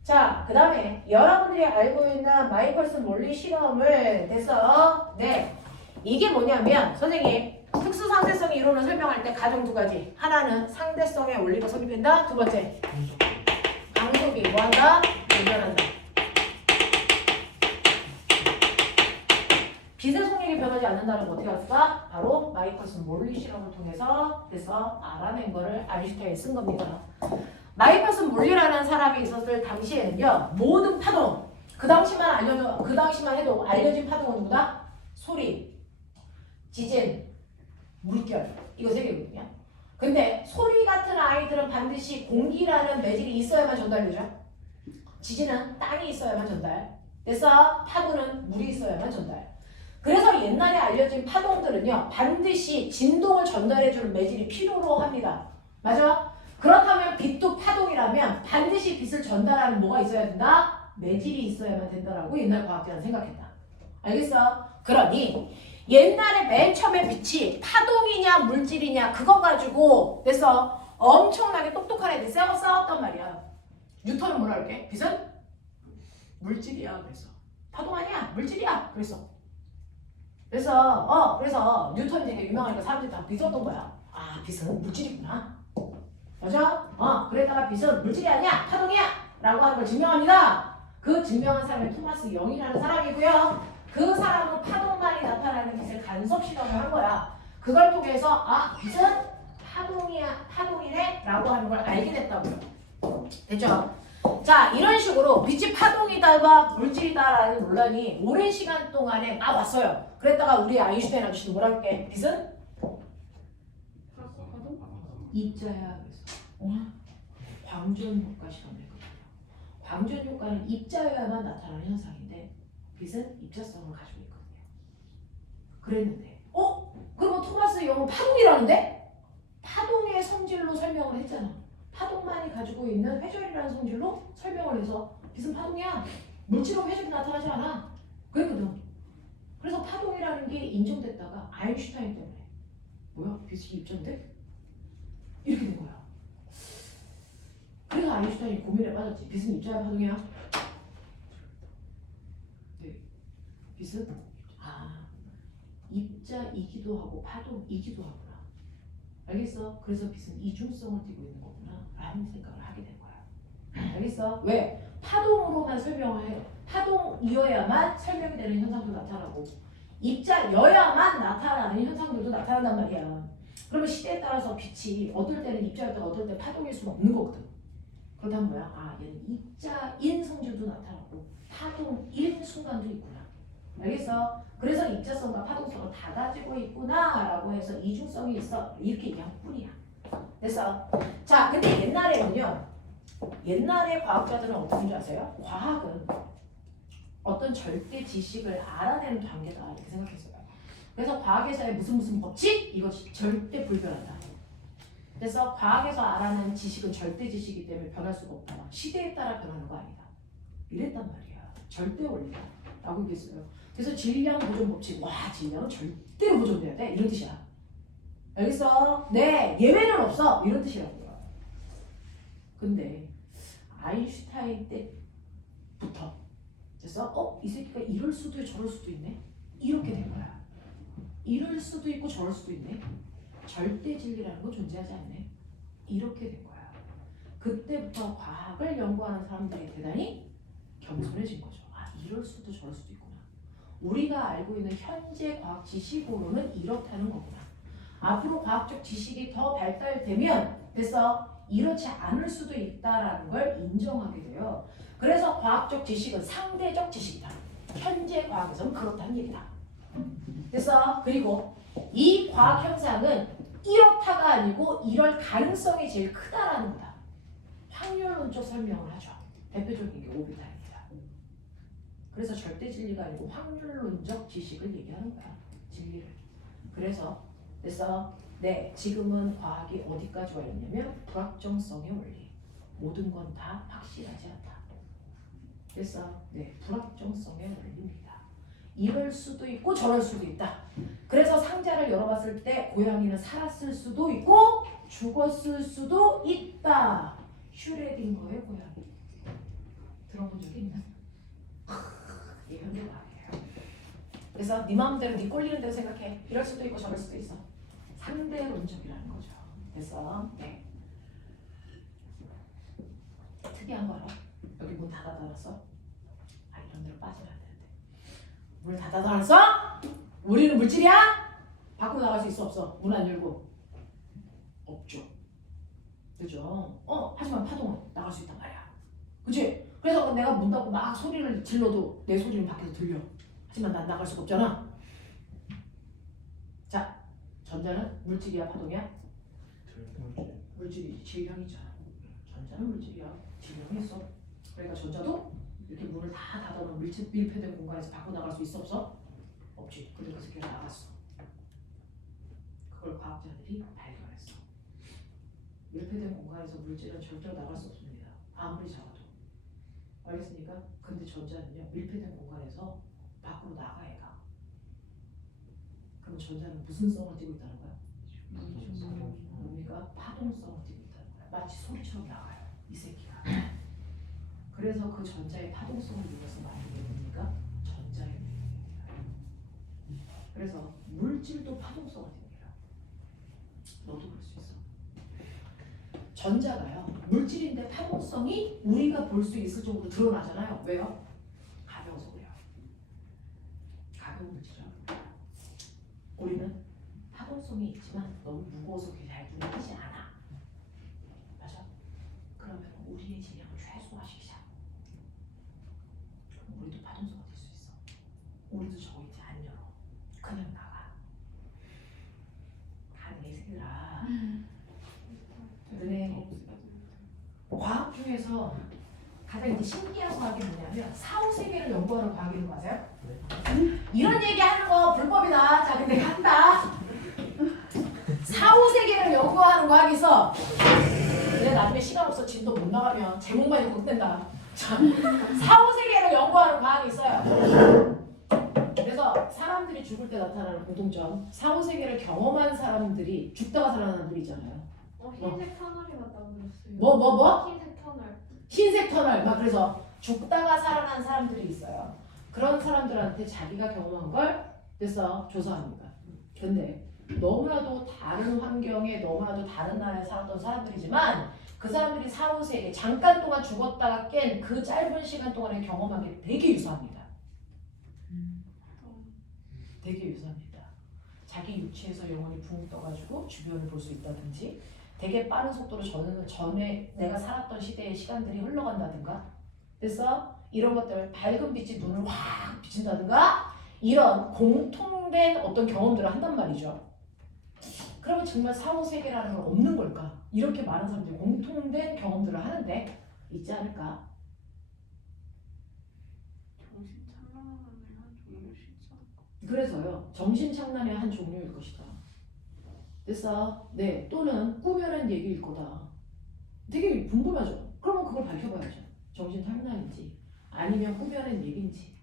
자, 그 다음에 여러분들이 알고 있는 마이컬슨 원리 실험을 됐어? 네, 이게 뭐냐면 선생님 특수 상대성 이론을 설명할 때 가정 두 가지. 하나는 상대성의 원리가 성립된다. 두 번째 강속이 뭐한다? 변한다. 빛의 속력이 변하지 않는다는 거 어떻게 알았을까? 바로 마이컬슨 몰리 실험을 통해서 그래서 알아낸 거를 아인슈타인이 쓴 겁니다. 마이컬슨 몰리라는 사람이 있었을 당시에는요, 모든 파동, 그 당시만 해도 알려진 파동은 누구다? 소리, 지진, 물결, 이거 세 개거든요. 근데 소리 같은 아이들은 반드시 공기라는 매질이 있어야만 전달되죠. 지진은 땅이 있어야만 전달. 그래서 파도는 물이 있어야만 전달. 그래서 옛날에 알려진 파동들은요, 반드시 진동을 전달해주는 매질이 필요로 합니다. 맞아? 그렇다면 빛도 파동이라면 반드시 빛을 전달하는 뭐가 있어야 된다? 매질이 있어야만 된다라고 옛날 과학자는 생각했다. 알겠어? 그러니 옛날에 맨 처음에 빛이 파동이냐 물질이냐 그거 가지고 그래서 엄청나게 똑똑한 애들이 싸웠단 말이야. 뉴턴은 뭐라 그럴게? 빛은 물질이야. 그래서 파동 아니야 물질이야. 그래서 뉴턴이 되게 유명하니까 사람들이 다 믿었던 거야. 아 빛은 물질이구나. 맞아? 그랬다가 빛은 물질이 아니야 파동이야 라고 하는 걸 증명합니다. 그 증명한 사람이 토마스 영이라는 사람이고요. 그 사람은 파동만이 나타나는 빛을 간섭 실험을 한 거야. 그걸 통해서 빛은 파동이네 라고 하는 걸 알게 됐다고요. 됐죠? 자 이런 식으로 빛이 파동이다와 물질이다라는 논란이 오랜 시간 동안에 막 왔어요. 그랬다가 우리 아인슈타인 아저씨도 뭐라 할게? 빛은 입자야. 그래서 광전 효과 시간을 했거든요. 광전 효과는 입자여야만 나타나는 현상인데 빛은 입자성을 가지고 있거든요. 그랬는데 그러면 토마스 영은 파동이라는데? 파동의 성질로 설명을 했잖아. 파동만이 가지고 있는 회절이라는 성질로 설명을 해서 빛은 파동이야. 물질은 회절이 나타나지 않아. 그랬거든. 그래서 파동이라는 게 인정됐다가 아인슈타인 때문에 뭐야? 빛이 입자인데? 이렇게 된 거야. 그래서 아인슈타인이 고민에 빠졌지. 빛은 입자야 파동이야? 네. 빛은 입자이기도 하고 파동이기도 하구나. 알겠어? 그래서 빛은 이중성을 띠고 있는 거구나 라는 생각을 하게 된 거야. 알겠어? 왜? 파동으로만 설명을 해. 파동이어야만 설명이 되는 현상도 나타나고 입자여야만 나타나는 현상들도 나타난단 말이야. 그러면 시대에 따라서 빛이 어떨 때는 입자였다가 어떨 때 파동일 수는 없는 거거든. 그렇다면 뭐야? 얘는 입자인 성질도 나타나고 파동인 순간도 있구나. 알겠어? 그래서 입자성과 파동성을 다 가지고 있구나 라고 해서 이중성이 있어 이렇게 얘기한 뿐이야. 됐어? 자 근데 옛날에 과학자들은 어떤 줄 아세요? 과학은 어떤 절대 지식을 알아내는 단계다 이렇게 생각했어요. 그래서 과학에서의 무슨 법칙? 이것이 절대 불변한다. 그래서 과학에서 알아낸 지식은 절대 지식이기 때문에 변할 수가 없다. 시대에 따라 변하는 거 아니다. 이랬단 말이야. 절대 원리다 라고 얘기했어요. 그래서 질량 보존 법칙, 질량은 절대로 보존돼야 돼 이런 뜻이야. 알겠어? 네, 예외는 없어 이런 뜻이라고요. 근데 아인슈타인 때부터 그래서 이 새끼가 이럴 수도 저럴 수도 있네 이렇게 된 거야. 이럴 수도 있고 저럴 수도 있네. 절대 진리라는 건 존재하지 않네. 이렇게 된 거야. 그때부터 과학을 연구하는 사람들이 대단히 겸손해진 거죠. 이럴 수도 저럴 수도 있구나. 우리가 알고 있는 현재 과학 지식으로는 이렇다는 거구나. 앞으로 과학적 지식이 더 발달되면 됐어. 이렇지 않을 수도 있다라는 걸 인정하게 돼요. 그래서 과학적 지식은 상대적 지식이다. 현재 과학에서는 그렇다는 얘기다. 됐어? 그리고 이 과학 현상은 이렇다가 아니고 이럴 가능성이 제일 크다라는 거다. 확률론적 설명을 하죠. 대표적인 게 오비탈입니다. 그래서 절대 진리가 아니고 확률론적 지식을 얘기하는 거야. 진리를. 그래서 됐어? 네, 지금은 과학이 어디까지 와 있냐면 불확정성의 원리. 모든 건 다 확실하지 않다. 됐어? 네, 불확정성의 원리입니다. 이럴 수도 있고 저럴 수도 있다. 그래서 상자를 열어봤을 때 고양이는 살았을 수도 있고 죽었을 수도 있다. 슈레딩거의 고양이. 들어본 적 있나? 이게 현재 과학이에요. 그래서 네 마음대로 네 꼴리는 대로 생각해. 이럴 수도 있고 저럴 수도 있어. 상대론적이라는 거죠. 그래서 네. 특이한 거 알아? 여기 문 닫아놨어? 이런 데로 빠지면 안 되는데. 문 닫아놨어? 우리는 물질이야? 밖으로 나갈 수 있어 없어? 문 안 열고? 없죠. 그죠? 하지만 파동은 나갈 수 있단 말이야. 그치? 그래서 내가 문 닫고 막 소리를 질러도 내 소리는 밖에서 들려. 하지만 난 나갈 수가 없잖아. 자, 전자는 물질이야 파동이야? 물질이지. 질량이잖아. 전자는 물질이야. 질량이 있어. 그러니까 전자도 이렇게 문을 다 닫아놓은 밀폐된 공간에서 밖으로 나갈 수 있어 없어? 없지. 근데 그 새끼가 나갔어. 그걸 과학자들이 발견했어. 밀폐된 공간에서 물질은 절대로 나갈 수 없습니다. 아무리 작아도. 알겠습니까? 근데 전자는요, 밀폐된 공간에서 밖으로 나가야 가. 그럼 전자는 무슨 성을 띠고 있다는 거야? 뭡니까? 파동성을 띠고 있다는 거야. 마치 소리처럼 나가요. 이 새끼가. 그래서 그 전자의 파동성을 이용해서 만들게 됩니까? 전자연입니다. 그래서 물질도 파동성을 띱니다. 너도 그럴 수 있어. 전자가요, 물질인데 파동성이 우리가 볼 수 있을 정도로 드러나잖아요. 왜요? 가벼워서 그래요. 가벼운 물질이라고. 우리는 파동성이 있지만 너무 무거워서 잘 눈에 띄지 않아. 맞아? 그러면 우리의 질량을 최소화시키자. 그럼 우리도 파동성이 될 수 있어. 우리도 저거 이제 안 열어. 그냥 나가. 가능해 생기라. 너네 과학 중에서 가장 이제 신기한 과학이 뭐냐면 사후세계를 연구하는 과학인 거 아세요? 이런 얘기하는 거 불법이다. 자, 근데 한다. 사후세계를 연구하는 과학이 있어. 내가 나중에 시간 없어 진도 못 나가면 제목만 읽고 끝낸다. 자, 사후세계를 연구하는 과학이 있어요. 그래서 사람들이 죽을 때 나타나는 공통점, 사후세계를 경험한 사람들이 죽다가 살아나는 사람들이 있잖아요. 흰색 터널이 맞다고 들었어요. 뭐? 흰색 터널. 흰색 터널. 막 그래서 죽다가 살아난 사람들이 있어요. 그런 사람들한테 자기가 경험한 걸 그래서 조사합니다. 근데 너무나도 다른 환경에 너무나도 다른 나라에 살았던 사람들이지만 그 사람들이 사후세계 잠깐 동안 죽었다가 깬 그 짧은 시간 동안에 경험한 게 되게 유사합니다. 되게 유사합니다. 자기 유치에서 영혼이 붕 떠가지고 주변을 볼 수 있다든지 되게 빠른 속도로 전에 내가 살았던 시대의 시간들이 흘러간다든가 그래서 이런 것들 밝은 빛이 눈을 확 비친다든가 이런 공통된 어떤 경험들을 한단 말이죠. 그러면 정말 사후세계라는 건 없는 걸까? 이렇게 많은 사람들이 공통된 경험들을 하는데 있지 않을까? 정신 차려나는 한 종류 진짜. 그래서요. 정신착란의 한 종류일 것이다. 됐어? 네. 또는 꾸며낸 얘기일 거다. 되게 궁금하죠? 그러면 그걸 밝혀봐야죠. 정신탈란인지 아니면 꾸며낸 얘기인지.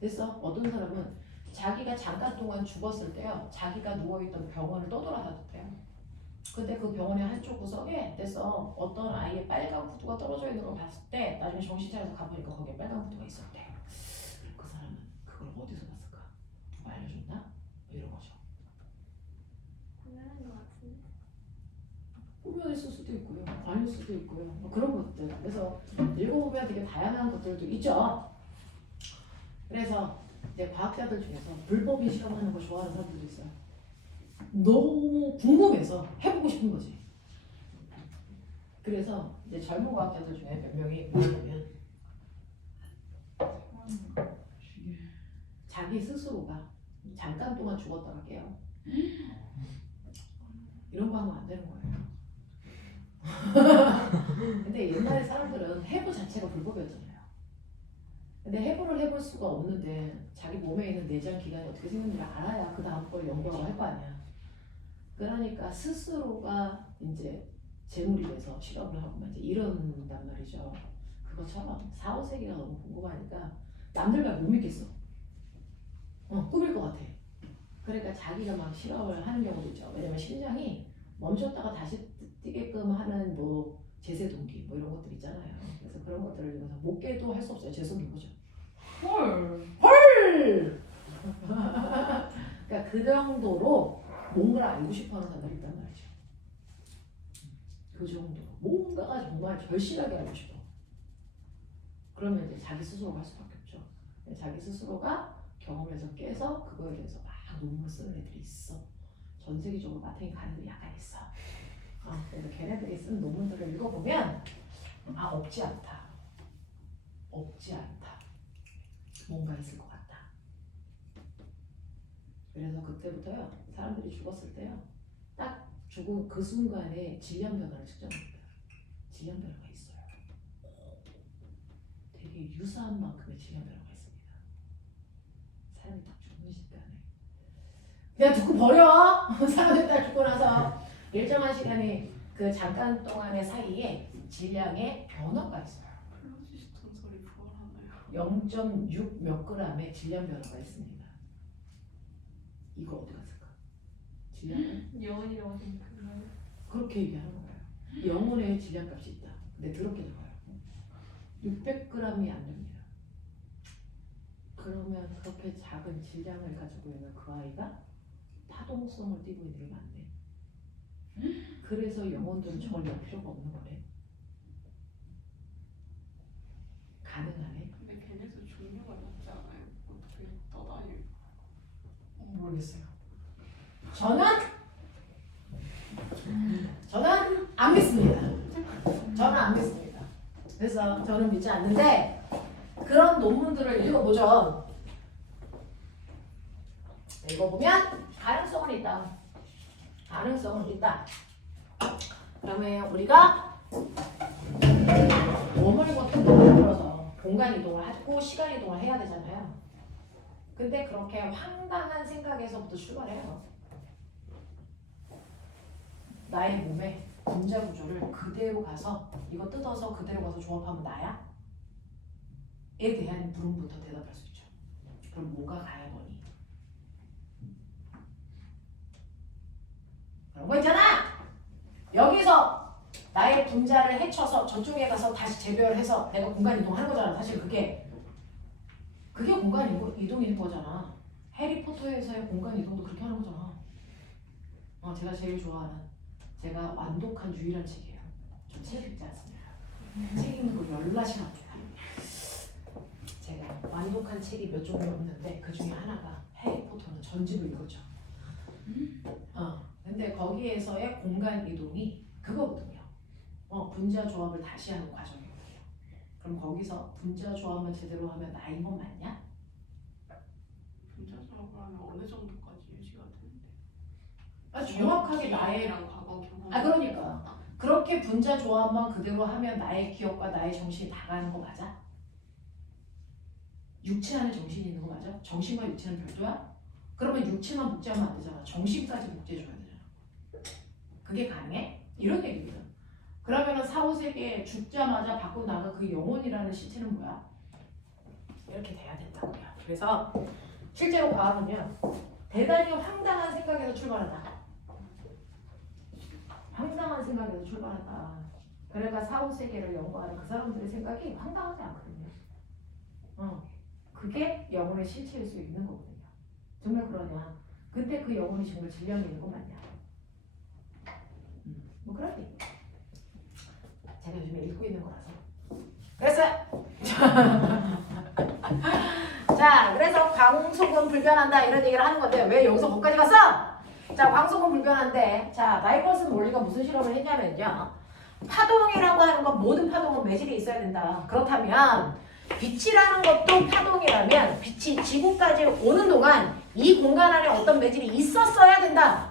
됐어? 어떤 사람은 자기가 잠깐 동안 죽었을 때요. 자기가 누워있던 병원을 떠돌아다녔대요. 근데 그 병원의 한쪽 구석에 됐어. 어떤 아이의 빨간 구두가 떨어져 있는 걸 봤을 때 나중에 정신 차려서 가보니까 거기에 빨간 구두가 있었대. 그 사람은 그걸 어디서 봤을까? 누가 알려줬나? 뭐 이런 거죠. 꾸며낸 것 같은데. 꾸며냈을 수도 있고요. 아닐 수도 있고요. 뭐 그런 것들. 그래서 읽어보면 되게 다양한 것들도 있죠. 그래서 이제 과학자들 중에서 불법인 실험하는 거 좋아하는 사람들도 있어요. 너무 궁금해서 해보고 싶은 거지. 그래서 이제 젊은 과학자들 중에 몇 명이 뭐냐면 자기 스스로가 잠깐 동안 죽었다가 깨요. 이런 거 하면 안 되는 거예요. 근데 옛날에 사람들은 해부 자체가 불법이었잖아요. 근데 해부를 해볼 수가 없는데 자기 몸에 있는 내장 기관이 어떻게 생겼는지 알아야 그 다음 걸 연구하고 할 거 아니야. 그러니까 스스로가 이제 제물이 돼서 실험을 하고 이제 이런단 말이죠. 그것처럼 4, 5세기가 너무 궁금하니까 남들 말 못 믿겠어. 꾸밀 것 같아. 그러니까 자기가 막 실험을 하는 경우도 있죠. 왜냐면 심장이 멈췄다가 다시 뛰게끔 하는 뭐 제세동기 뭐 이런 것들 있잖아요. 그래서 그런 것들을 위해서 못 깨도 할 수 없어요. 재수없는 거죠. 헐. 그러니까 그 정도로 뭔가를 알고 싶어하는 사람들이 있단 말이죠. 그 정도로 뭔가가 정말 절실하게 알고 싶어. 그러면 이제 자기 스스로가 할 수밖에 없죠. 자기 스스로가 경험해서 깨서 그거에 대해서 막 논문을 쓰는 애들이 있어. 전 세계적으로 마탱이 가는 애들이 약간 있어. 그래서 걔네들이 쓴 논문들을 읽어보면 없지 않다. 없지 않다. 뭔가 있을 것 같다. 그래서 그때부터요. 사람들이 죽었을 때요. 딱 죽은 그 순간에 질량 변화를 측정합니다. 질량 변화가 있어요. 되게 유사한 만큼의 질량 변화가 있습니다. 사람이 딱 죽는 시간에. 그냥 듣고 버려. 사람들이 딱 죽고 나서 일정한 시간이 그 잠깐 동안의 사이에 질량의 변화가 있어요. 플로지스톤 소리 부활하나요? 0.6 몇 g의 질량 변화가 있습니다. 이거 어디 갔을까? 질량은 여운이라고 생각해요. 그렇게 얘기하는 거예요. 영혼의 질량값이 있다. 근데 더럽게 적어요. 600g이 안 됩니다. 그러면 그렇게 작은 질량을 가지고 있는 그 아이가 파동성을 띠고 있는 게 맞네. 그래서 영혼들은 저걸 열 필요가 없는 거네. 가능하네. 근데 걔네도 종류가 있지 않아요? 어떻게 떠다녀요? 모르겠어요. 저는 안 믿습니다. 저는 안 믿습니다. 그래서 저는 믿지 않는데 그런 논문들을 읽어보죠. 읽어보면 가능성은 있다. 가능성은 있다. 그러면 우리가 워머링 같은 거 만들어서 공간 이동을 하고 시간 이동을 해야 되잖아요. 근데 그렇게 황당한 생각에서부터 출발해요. 나의 몸에 분자 구조를 그대로 가서 이거 뜯어서 그대로 가서 조합하면 나야? 에 대한 물음부터 대답할 수 있죠. 그럼 뭐가 가야 너니? 그런 거 있잖아! 여기서 나의 분자를 해쳐서 저쪽에 가서 다시 재배열해서 내가 공간 이동하는 거잖아. 사실 그게 공간 이동인 거잖아. 해리포터에서의 공간 이동도 그렇게 하는 거잖아. 제가 제일 좋아하는 제가 완독한 유일한 책이에요. 전 책 읽지 않습니다. 책 읽는 거 열나 싫어합니다. 제가 완독한 책이 몇 종류 없는데 그 중에 하나가 해리포터는 전집을 읽었죠. 근데 거기에서의 공간 이동이 그거거든요. 분자 조합을 다시 하는 과정이거든요. 그럼 거기서 분자 조합만 제대로 하면 나인 건 맞냐? 분자 조합을 하면 어느 정도까지 유지가 되는데? 정확하게 나의 랑 과거 경험. 그러니까 그렇게 분자 조합만 그대로 하면 나의 기억과 나의 정신이 다 가는 거 맞아? 육체 안에 정신이 있는 거 맞아? 정신과 육체는 별도야? 그러면 육체만 복제하면 안 되잖아. 정신까지 복제해줘야 되잖아. 그게 가능해? 이런 얘기거든. 그러면은 4, 5세기에 죽자마자 밖으로 나가 그 영혼이라는 시체는 뭐야? 이렇게 돼야 된다고요. 그래서 실제로 과학은요 대단히 황당한 생각에서 출발한다. 황당한 생각에서 출발한다. 그러니까 4, 5세기를 연구하는 그 사람들의 생각이 황당하지 않거든요. 그게 영혼의 실체일 수 있는 거거든요. 정말 그러냐? 근데 그 영혼이 정말 질량이 있는 거 맞냐? 뭐 그러지. 제가 요즘에 읽고 있는 거라서. 그래서 자, 그래서 광속은 불변한다 이런 얘기를 하는 건데 왜 여기서 거기까지 갔어? 자, 광속은 불변한데 자, 나이퍼슨 원리가 무슨 실험을 했냐면요. 파동이라고 하는 건 모든 파동은 매질이 있어야 된다. 그렇다면 빛이라는 것도 파동이라면 빛이 지구까지 오는 동안 이 공간 안에 어떤 매질이 있었어야 된다.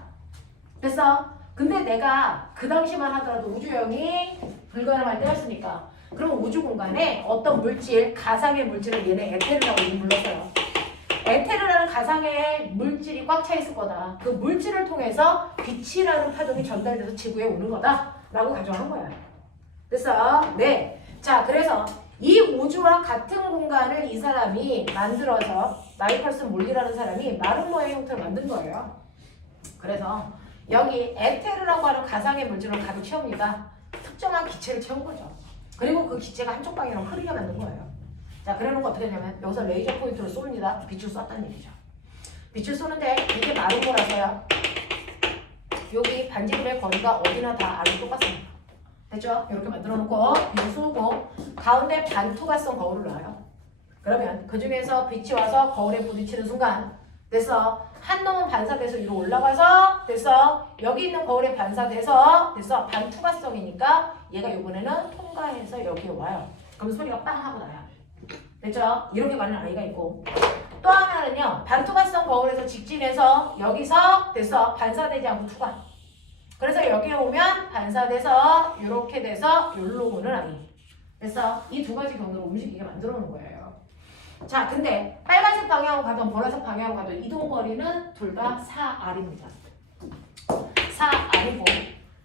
됐어? 근데 내가 그 당시만 하더라도 우주형이 불가능할 때였으니까 그럼 우주 공간에 어떤 물질, 가상의 물질을 얘네 에테르라고 이름 불렀어요. 에테르라는 가상의 물질이 꽉 차 있을 거다. 그 물질을 통해서 빛이라는 파동이 전달돼서 지구에 오는 거다 라고 가정한 거야. 됐어? 네. 자, 그래서 이 우주와 같은 공간을 이 사람이 만들어서 나이퍼슨 몰리라는 사람이 마름모의 형태를 만든 거예요. 그래서 여기 에테르라고 하는 가상의 물질을 가득 채웁니다. 특정한 기체를 채운 거죠. 그리고 그 기체가 한쪽 방향으로 흐르게 만든 거예요. 자, 그래놓고 어떻게 하냐면 여기서 레이저 포인트를 쏩니다. 빛을 쐈다는 얘기죠. 빛을 쏘는데 이게 마름모라서요. 여기 반지름의 거리가 어디나 다 R이 똑같습니다. 됐죠? 이렇게 만들어 놓고 빛을 쏘고 가운데 반투과성 거울을 놔요. 그러면 그 중에서 빛이 와서 거울에 부딪히는 순간 됐어. 한 놈은 반사돼서 위로 올라가서 됐어. 여기 있는 거울에 반사돼서 됐어. 반투과성이니까 얘가 이번에는 통과해서 여기에 와요. 그럼 소리가 빵 하고 나요. 됐죠? 이렇게 가는 아이가 있고 또 하나는요. 반투과성 거울에서 직진해서 여기서 됐어. 반사되지 않고 투과. 그래서 여기에 오면 반사돼서 이렇게 돼서 여기로 오는 아이. 됐어? 이 두 가지 경로로 움직이게 만들어 놓은 거예요. 자, 근데 빨간색 방향으로 가든 보라색 방향으로 가든 이동거리는 둘 다 4R입니다. 4R이고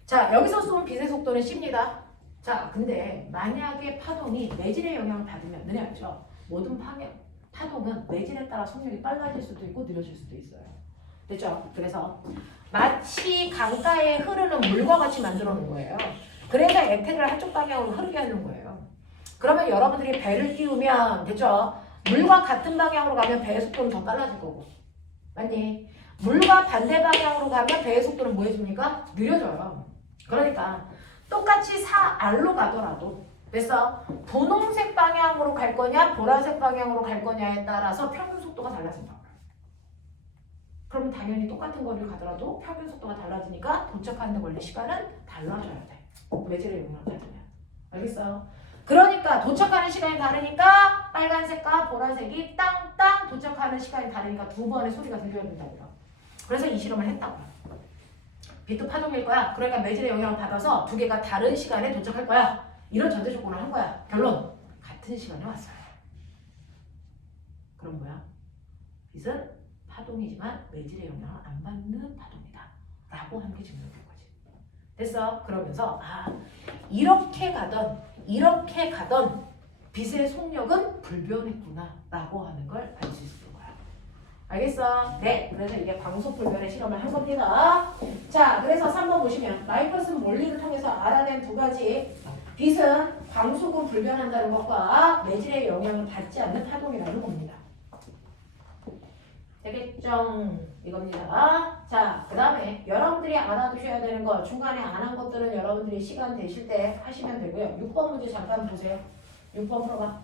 자, 여기서 쏜 빛의 속도는 c입니다. 자, 근데 만약에 파동이 매질의 영향을 받으면 느냐죠. 모든 파동은 매질에 따라 속력이 빨라질 수도 있고 느려질 수도 있어요. 됐죠? 그래서 마치 강가에 흐르는 물과 같이 만들어 놓은 거예요. 그래서 액택을 한쪽 방향으로 흐르게 하는 거예요. 그러면 여러분들이 배를 띄우면 됐죠? 물과 같은 방향으로 가면 배의 속도는 더 빨라질 거고. 맞니? 물과 반대 방향으로 가면 배의 속도는 뭐 해줍니까? 느려져요. 그러니까 똑같이 4R로 가더라도 됐어? 분홍색 방향으로 갈 거냐 보라색 방향으로 갈 거냐에 따라서 평균 속도가 달라진다. 그럼 당연히 똑같은 거리를 가더라도 평균 속도가 달라지니까 도착하는 데 걸릴 시간은 달라져야 돼. 매질의 영향을 받으면. 알겠어요? 그러니까 도착하는 시간이 다르니까 빨간색과 보라색이 땅땅 도착하는 시간이 다르니까 두 번의 소리가 들려야 된다고요. 그래서 이 실험을 했다고요. 빛도 파동일 거야. 그러니까 매질의 영향을 받아서 두 개가 다른 시간에 도착할 거야. 이런 전제 조건을 한 거야. 결론 같은 시간에 왔어요. 그럼 뭐야? 빛은 파동이지만 매질의 영향을 안 받는 파동이다 라고 하는 게 증명된 거지. 됐어? 그러면서 이렇게 가던 빛의 속력은 불변했구나 라고 하는 걸 알 수 있을 거야. 알겠어? 네, 그래서 이게 광속 불변의 실험을 한 겁니다. 자, 그래서 3번 보시면 라이퍼슨 원리를 통해서 알아낸 두 가지. 빛은 광속으로 불변한다는 것과 매질의 영향을 받지 않는 파동이라는 겁니다. 되겠죠? 이겁니다. 자, 그 다음에 여러분들이 알아두셔야 되는 거 중간에 안 한 것들은 여러분들이 시간 되실 때 하시면 되고요. 6번 문제 잠깐 보세요. 6번 풀어봐.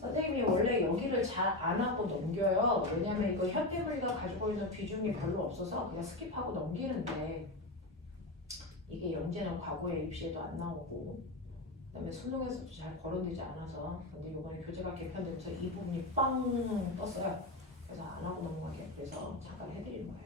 선생님이 원래 여기를 잘 안 하고 넘겨요. 왜냐면 이거 현대물리가 가지고 있는 비중이 별로 없어서 그냥 스킵하고 넘기는데 이게 영재는 과거에 입시에도 안 나오고 그다음에 수능에서도 잘 거론되지 않아서 근데 이번에 교재가 개편되면서 이 부분이 빵 떴어요. 그래서 안 하고 넘어가게 그래서 잠깐 해드리는 거예요.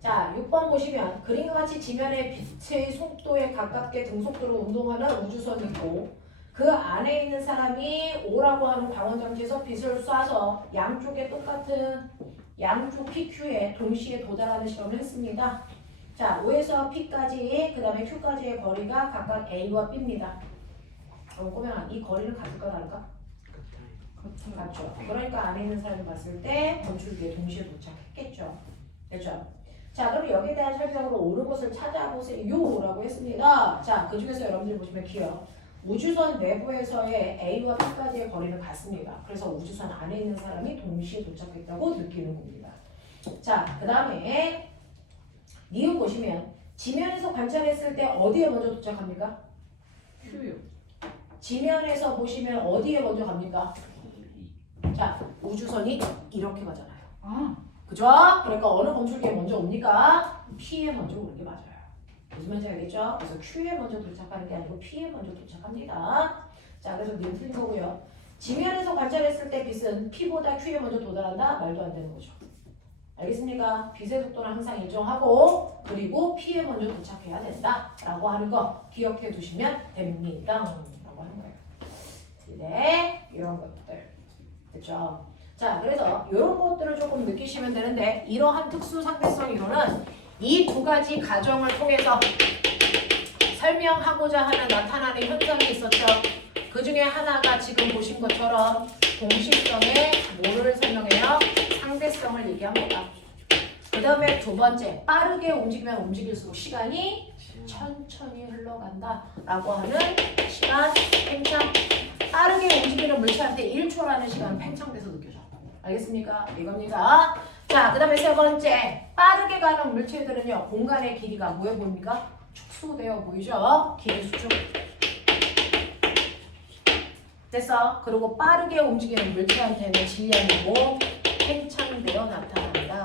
자, 6번 보시면 그림과 같이 지면의 빛의 속도에 가깝게 등속도로 운동하는 우주선이 있고 그 안에 있는 사람이 O라고 하는 광원장치에서 빛을 쏴서 양쪽에 똑같은 양쪽 PQ에 동시에 도달하는 실험을 했습니다. 자, O에서 P까지 그 다음에 Q까지의 거리가 각각 A와 B입니다. 그럼 꼬맹아, 이 거리는 같을까 다를까? 같죠. 그러니까 안에 있는 사람이 봤을 때 건축기에 동시에 도착했겠죠. 됐죠? 자, 그럼 여기에 대한 설명으로 옳은 것을 찾아보세요 라고 했습니다. 자, 그 중에서 여러분들이 보시면 기억 우주선 내부에서의 A와 B까지의 거리는 같습니다. 그래서 우주선 안에 있는 사람이 동시에 도착했다고 느끼는 겁니다. 자, 그 다음에 니은 보시면 지면에서 관찰했을 때 어디에 먼저 도착합니까? Q요. 지면에서 보시면 어디에 먼저 갑니까? 자, 우주선이 이렇게 가잖아요. 그죠? 그러니까 어느 검출기에 먼저 옵니까? P에 먼저 오는 게 맞아요. 무슨 말인지 알겠죠? 그래서 Q에 먼저 도착하는 게 아니고 P에 먼저 도착합니다. 자, 그래서 니은 틀린 거고요. 지면에서 관찰했을 때 빛은 P보다 Q에 먼저 도달한다? 말도 안 되는 거죠. 알겠습니까? 빛의 속도는 항상 일정하고 그리고 P에 먼저 도착해야 된다 라고 하는 거 기억해 두시면 됩니다 라고 하는 거예요. 네, 이런 것들 됐죠? 자, 그래서 이런 것들을 조금 느끼시면 되는데 이러한 특수 상대성 이론은 이 두 가지 가정을 통해서 설명하고자 하는 나타나는 현상이 있었죠. 그 중에 하나가 지금 보신 것처럼 동식성의 뭐를 설명해요? 상대성을 얘기합니다. 그 다음에 두 번째, 빠르게 움직이면 움직일수록 시간이 천천히 흘러간다 라고 하는 시간 팽창. 빠르게 움직이는 물체한테 1초라는 시간은 팽창돼서 느껴져. 알겠습니까? 이겁니다. 자, 그 다음에 세 번째, 빠르게 가는 물체들은요 공간의 길이가 뭐해 보입니까? 축소되어 보이죠? 길이 수축. 됐어? 그리고 빠르게 움직이는 물체한테는 질량이 뭐 팽창되어 나타난다.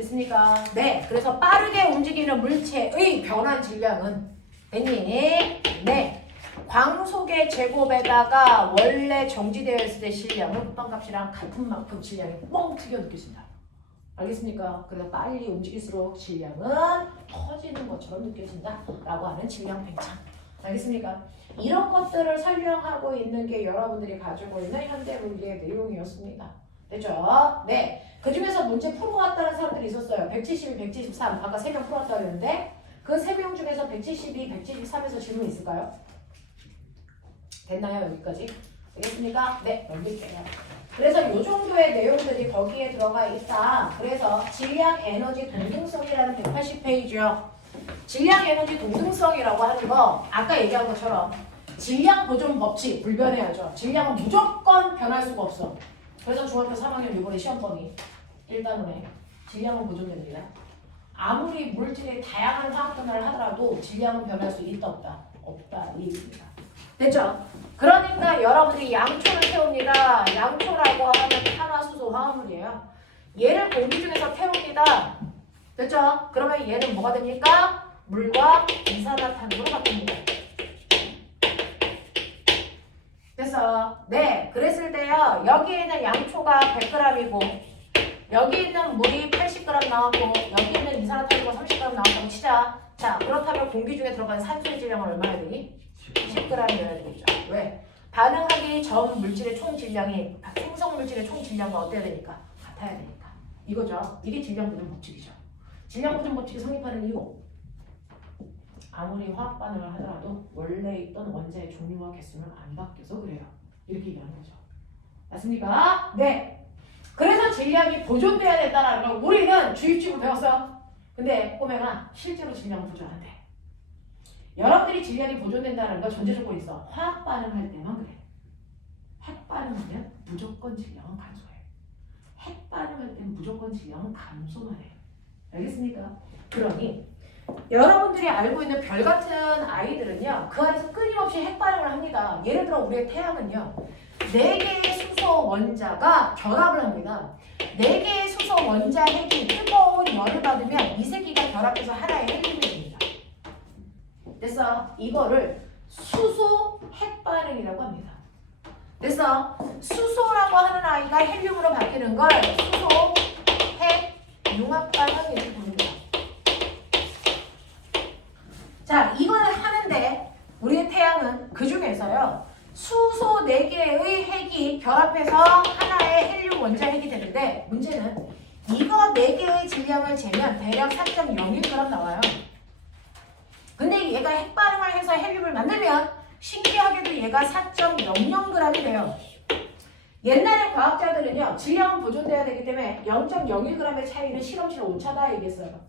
됐습니까? 네. 그래서 빠르게 움직이는 물체의 변환 질량은 됐니? 네. 광속의 제곱에다가 원래 정지되어 있을 때 질량은 급방값이랑 같은 만큼 질량이 뻥 튀겨 느껴진다. 알겠습니까? 그래서 빨리 움직일수록 질량은 터지는 것처럼 느껴진다 라고 하는 질량 팽창. 알겠습니까? 이런 것들을 설명하고 있는 게 여러분들이 가지고 있는 현대물리의 내용이었습니다. 됐죠? 네. 그 중에서 문제 풀어왔다는 사람들이 있었어요. 172, 173. 아까 3명 풀어왔다고 했는데 그 3명 중에서 172, 173에서 질문 있을까요? 됐나요? 여기까지? 되겠습니까? 네. 넘길게요. 그래서 이 정도의 내용들이 거기에 들어가 있다. 그래서 질량 에너지 동등성이라는 180페이지요. 질량 에너지 동등성이라고 하는 거 아까 얘기한 것처럼 질량 보존 법칙 불변해야죠. 질량은 무조건 변할 수가 없어. 그래서 중학교 3학년 이번에 시험범위 1단원에 질량은 보존됩니다. 아무리 물질이 다양한 화학 변화를 하더라도 질량은 변할 수 있다 없다? 없다 이 얘기입니다. 됐죠? 그러니까 여러분들이 양초를 태웁니다. 양초라고 하면 탄화수소 화합물이에요. 얘를 공기 중에서 태웁니다. 됐죠? 그러면 얘는 뭐가 됩니까? 물과 이산화탄으로 바뀝니다. 됐어? 네, 그랬을 때요. 여기에 있는 양초가 100g이고 여기 있는 물이 80g 나왔고 여기 있는 이산화탄소가 30g 나왔다고 치자. 자, 그렇다면 공기 중에 들어가는 산소의 질량은 얼마나 되니? 10g이어야 되겠죠. 왜? 반응하기 전 물질의 총 질량이 생성 물질의 총 질량과 어때야 되니까? 같아야 되니까. 이거죠. 이게 질량 보존 법칙이죠. 질량 보존 법칙이 성립하는 이유. 아무리 화학 반응을 하더라도 원래 있던 원자의 종류와 개수는 안 바뀌어서 그래요. 이렇게 얘기하는 거죠. 맞습니까? 네. 그래서 질량이 보존돼야 된다는 걸 우리는 주입식으로 배웠어. 근데 꼬맹아 실제로 질량은 보존 안 돼. 여러분들이 질량이 보존된다는 건 전제 조건이 있어. 화학 반응할 때만 그래. 핵 반응하면 무조건 질량은 감소해. 핵 반응할 때는 무조건 질량은 감소만 해. 알겠습니까? 그러니 여러분들이 알고 있는 별 같은 아이들은요. 그 안에서 끊임없이 핵 반응을 합니다. 예를 들어 우리의 태양은요. 4개의 수소 원자가 결합을 합니다. 4개의 수소 원자 핵이 뜨거운 열을 받으면 이 새끼가 결합해서 하나의 헬륨이 됩니다. 됐어? 이거를 수소 핵 반응이라고 합니다. 됐어? 수소라고 하는 아이가 헬륨으로 바뀌는 걸 수소 핵 융합 반응 이렇게 부릅니다. 자, 이걸 하는데 우리의 태양은 그 중에서요. 수소 4개의 핵이 결합해서 하나의 헬륨 원자 핵이 되는데 문제는 이거 4개의 질량을 재면 대략 4.01g 나와요. 근데 얘가 핵 반응을 해서 헬륨을 만들면 신기하게도 얘가 4.00g이 돼요. 옛날에 과학자들은요. 질량은 보존돼야 되기 때문에 0.01g의 차이는 실험실 오차다 얘기했어요.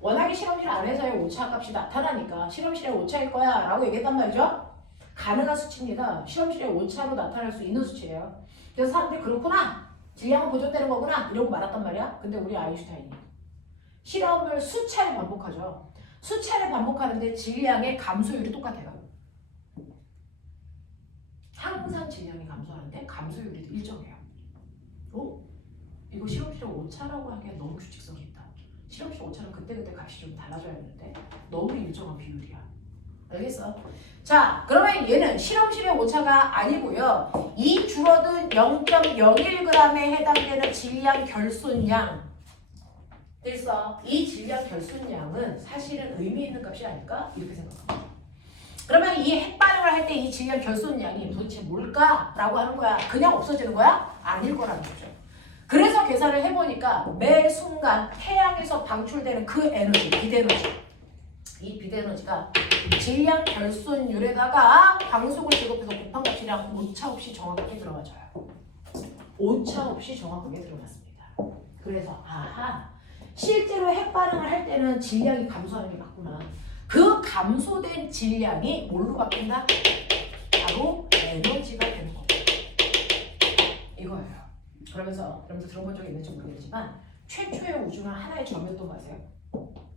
워낙에 실험실 안에서의 오차 값이 나타나니까 실험실의 오차일 거야 라고 얘기했단 말이죠. 가능한 수치입니다. 실험실의 오차로 나타날 수 있는 수치예요. 그래서 사람들이 그렇구나. 질량은 보존되는 거구나. 이러고 말았단 말이야. 근데 우리 아인슈타인이 실험을 수차례 반복하죠. 수차례 반복하는데 질량의 감소율이 똑같아요. 항상 질량이 감소하는데 감소율이 일정해요. 오? 이거 실험실의 오차라고 하기엔 너무 규칙성이 있다. 실험실 오차는 그때그때 값이 좀 달라져야 되는데 너무 일정한 비율이야. 알겠어? 자, 그러면 얘는 실험실의 오차가 아니고요. 이 줄어든 0.01g에 해당되는 질량 결손량. 됐어? 이 질량 결손량은 사실은 의미 있는 값이 아닐까? 이렇게 생각합니다. 그러면 이 핵 반응을 할 때 이 질량 결손량이 도대체 뭘까라고 하는 거야? 그냥 없어지는 거야? 아닐 거라는 거죠. 그래서 계산을 해보니까 매 순간 태양에서 방출되는 그 에너지, 비대에너지. 이 비대에너지가 질량 결손율에다가 광속을 제곱해서 곱한 값이랑 오차 없이 정확하게 들어가져요. 오차 없이 정확하게 들어갔습니다. 그래서 아하, 실제로 핵 반응을 할 때는 질량이 감소하는 게 맞구나. 그 감소된 질량이 뭘로 바뀐다? 바로 에너지가 되는 겁니다. 이거예요. 그러면서 여러분들 들어본 적이 있는지 모르겠지만 최초의 우주는 하나의 점이었던 거 아세요?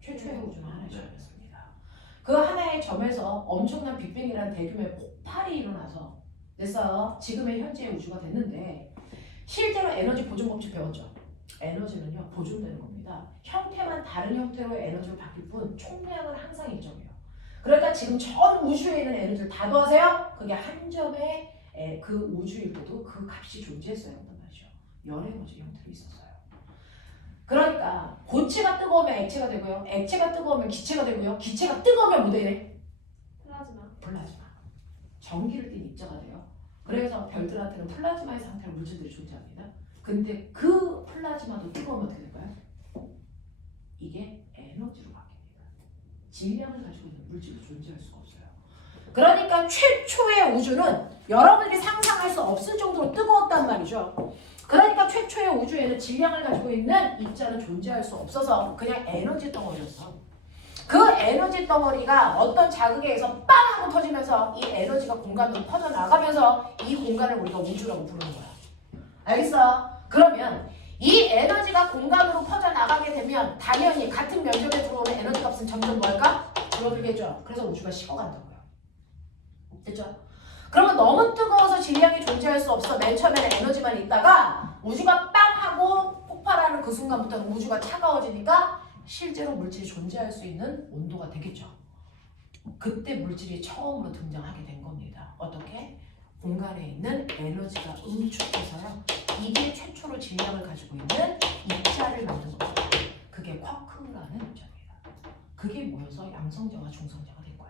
최초의 우주는 하나의 점이었습니다. 그 하나의 점에서 엄청난 빅뱅이라는 대규모의 폭발이 일어나서 그래서 지금의 현재의 우주가 됐는데 실제로 에너지 보존 법칙 배웠죠? 에너지는요 보존되는 겁니다. 아닙니다. 형태만 다른 형태로 에너지로 바뀔 뿐 총량은 항상 일정해요. 그러니까 지금 전 우주에 있는 에너지를 다 더하세요. 그게 한 점의 그 우주일 때도 그 값이 존재했어야 한단 말이죠. 열 에너지 형태로 있었어요. 그러니까 고체가 뜨거우면 액체가 되고요. 액체가 뜨거우면 기체가 되고요. 기체가 뜨거우면 뭐 되네? 플라즈마. 플라즈마. 전기를 띤 입자가 돼요. 그래서 별들한테는 플라즈마의 상태로 물질들이 존재합니다. 근데 그 플라즈마도 뜨거우면 어떻게 될까요? 이게 에너지로 바뀝니다. 질량을 가지고 있는 물질도 존재할 수가 없어요. 그러니까 최초의 우주는 여러분들이 상상할 수 없을 정도로 뜨거웠단 말이죠. 그러니까 최초의 우주에는 질량을 가지고 있는 입자는 존재할 수 없어서 그냥 에너지 덩어리였어. 그 에너지 덩어리가 어떤 자극에 의해서 빵 하고 터지면서 이 에너지가 공간으로 퍼져나가면서 이 공간을 우리가 우주라고 부르는 거야. 알겠어? 그러면 이 에너지가 공간으로 퍼져나가게 되면 당연히 같은 면적에 들어오는 에너지 값은 점점 뭘까? 줄어들겠죠. 그래서 우주가 식어간다고요. 됐죠? 그러면 너무 뜨거워서 질량이 존재할 수 없어. 맨 처음에는 에너지만 있다가 우주가 빵 하고 폭발하는 그 순간부터는 우주가 차가워지니까 실제로 물질이 존재할 수 있는 온도가 되겠죠. 그때 물질이 처음으로 등장하게 된 겁니다. 어떻게? 공간에 있는 에너지가 응축해서요. 이게 최초로 질량을 가지고 있는 입자를 만든 거죠. 그게 쿼크라는 입자입니다. 그게 모여서 양성자와 중성자가 된 거야.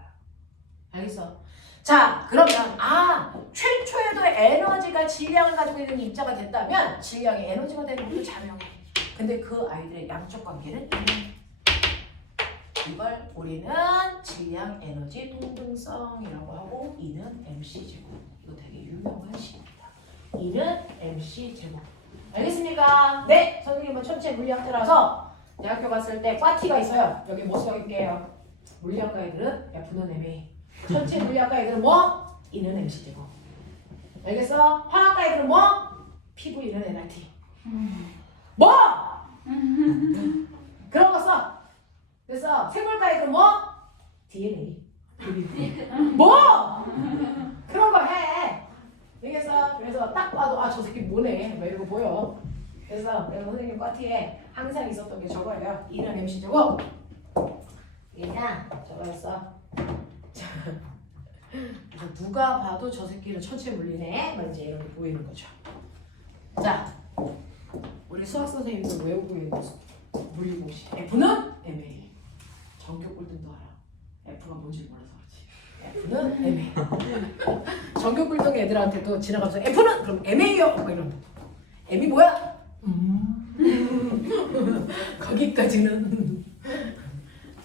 알겠어? 자, 그러면 최초에도 에너지가 질량을 가지고 있는 입자가 됐다면 질량이 에너지가 되는 것도 자명해. 근데 그 아이들의 양적 관계는 이걸 우리는 질량 에너지 동등성이라고 하고 E는 mc제곱. 이거 되게 유명한 식입니다. E는 mc제곱. 알겠습니까? 네, 선생님은 천체 물리학자라서 대학교 갔을 때 과티가 있어요. 여기 뭐 써있게요? 물리학과 애들은 F는 MA. 천체 물리학과 애들은 뭐? E는 mc제곱. 알겠어? 화학과 애들은 뭐? PV E는 nRT. 뭐? 그런 거 써. 그래서 생물과 애들은 뭐? DNA. 뭐? 그런 거 해. 알겠어? 그래서 딱 봐도 저 새끼 뭐네? 막 이러고 보여. 그래서 선생님 과티에 항상 있었던 게 저거예요. E는 mc제곱. 얘냐? 저거였어. 그래서 누가 봐도 저 새끼는 천체 물리네. 막 이제 이렇게 보이는 거죠. 자, 우리 수학 선생님들 외우고 있는 물리공식. F는 MA. 전교 꼴등도 알아. F가 뭔지 몰라서 그렇지. F는 MA. 전교 꼴등 애들한테도 지나가면서 F는 그럼 MA요. 막 이러는. M이 뭐야? 거기까지는.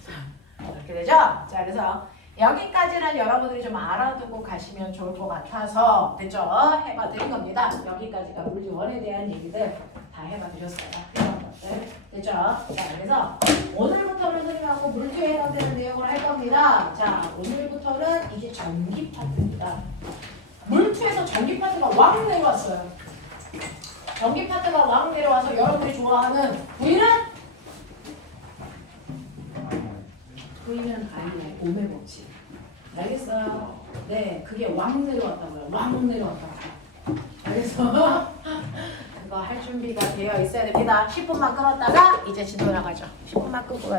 자, 이렇게 되죠? 자, 그래서 여기까지는 여러분들이 좀 알아두고 가시면 좋을 것 같아서 됐죠? 해봐 드린 겁니다. 여기까지가 물리 1에 대한 얘기들 다 해봐 드렸어요. 필요한 것들 됐죠? 자, 그래서 오늘부터는 선생님하고 물리에 해당되는 내용을 할 겁니다. 자, 오늘부터는 이제 전기 파트입니다. 물투에서 전기 파트가 왕 내려왔어요. 전기 파트가 왕 내려와서 여러분들이 좋아하는 V는 I의 옴의 법칙. 알겠어요? 네, 그게 왕 내려왔다고요. 왕 내려왔다고요. 알겠어? 그거 할 준비가 되어 있어야 됩니다. 10분만 끊었다가 이제 진도 나가죠. 10분만 끊고 가죠.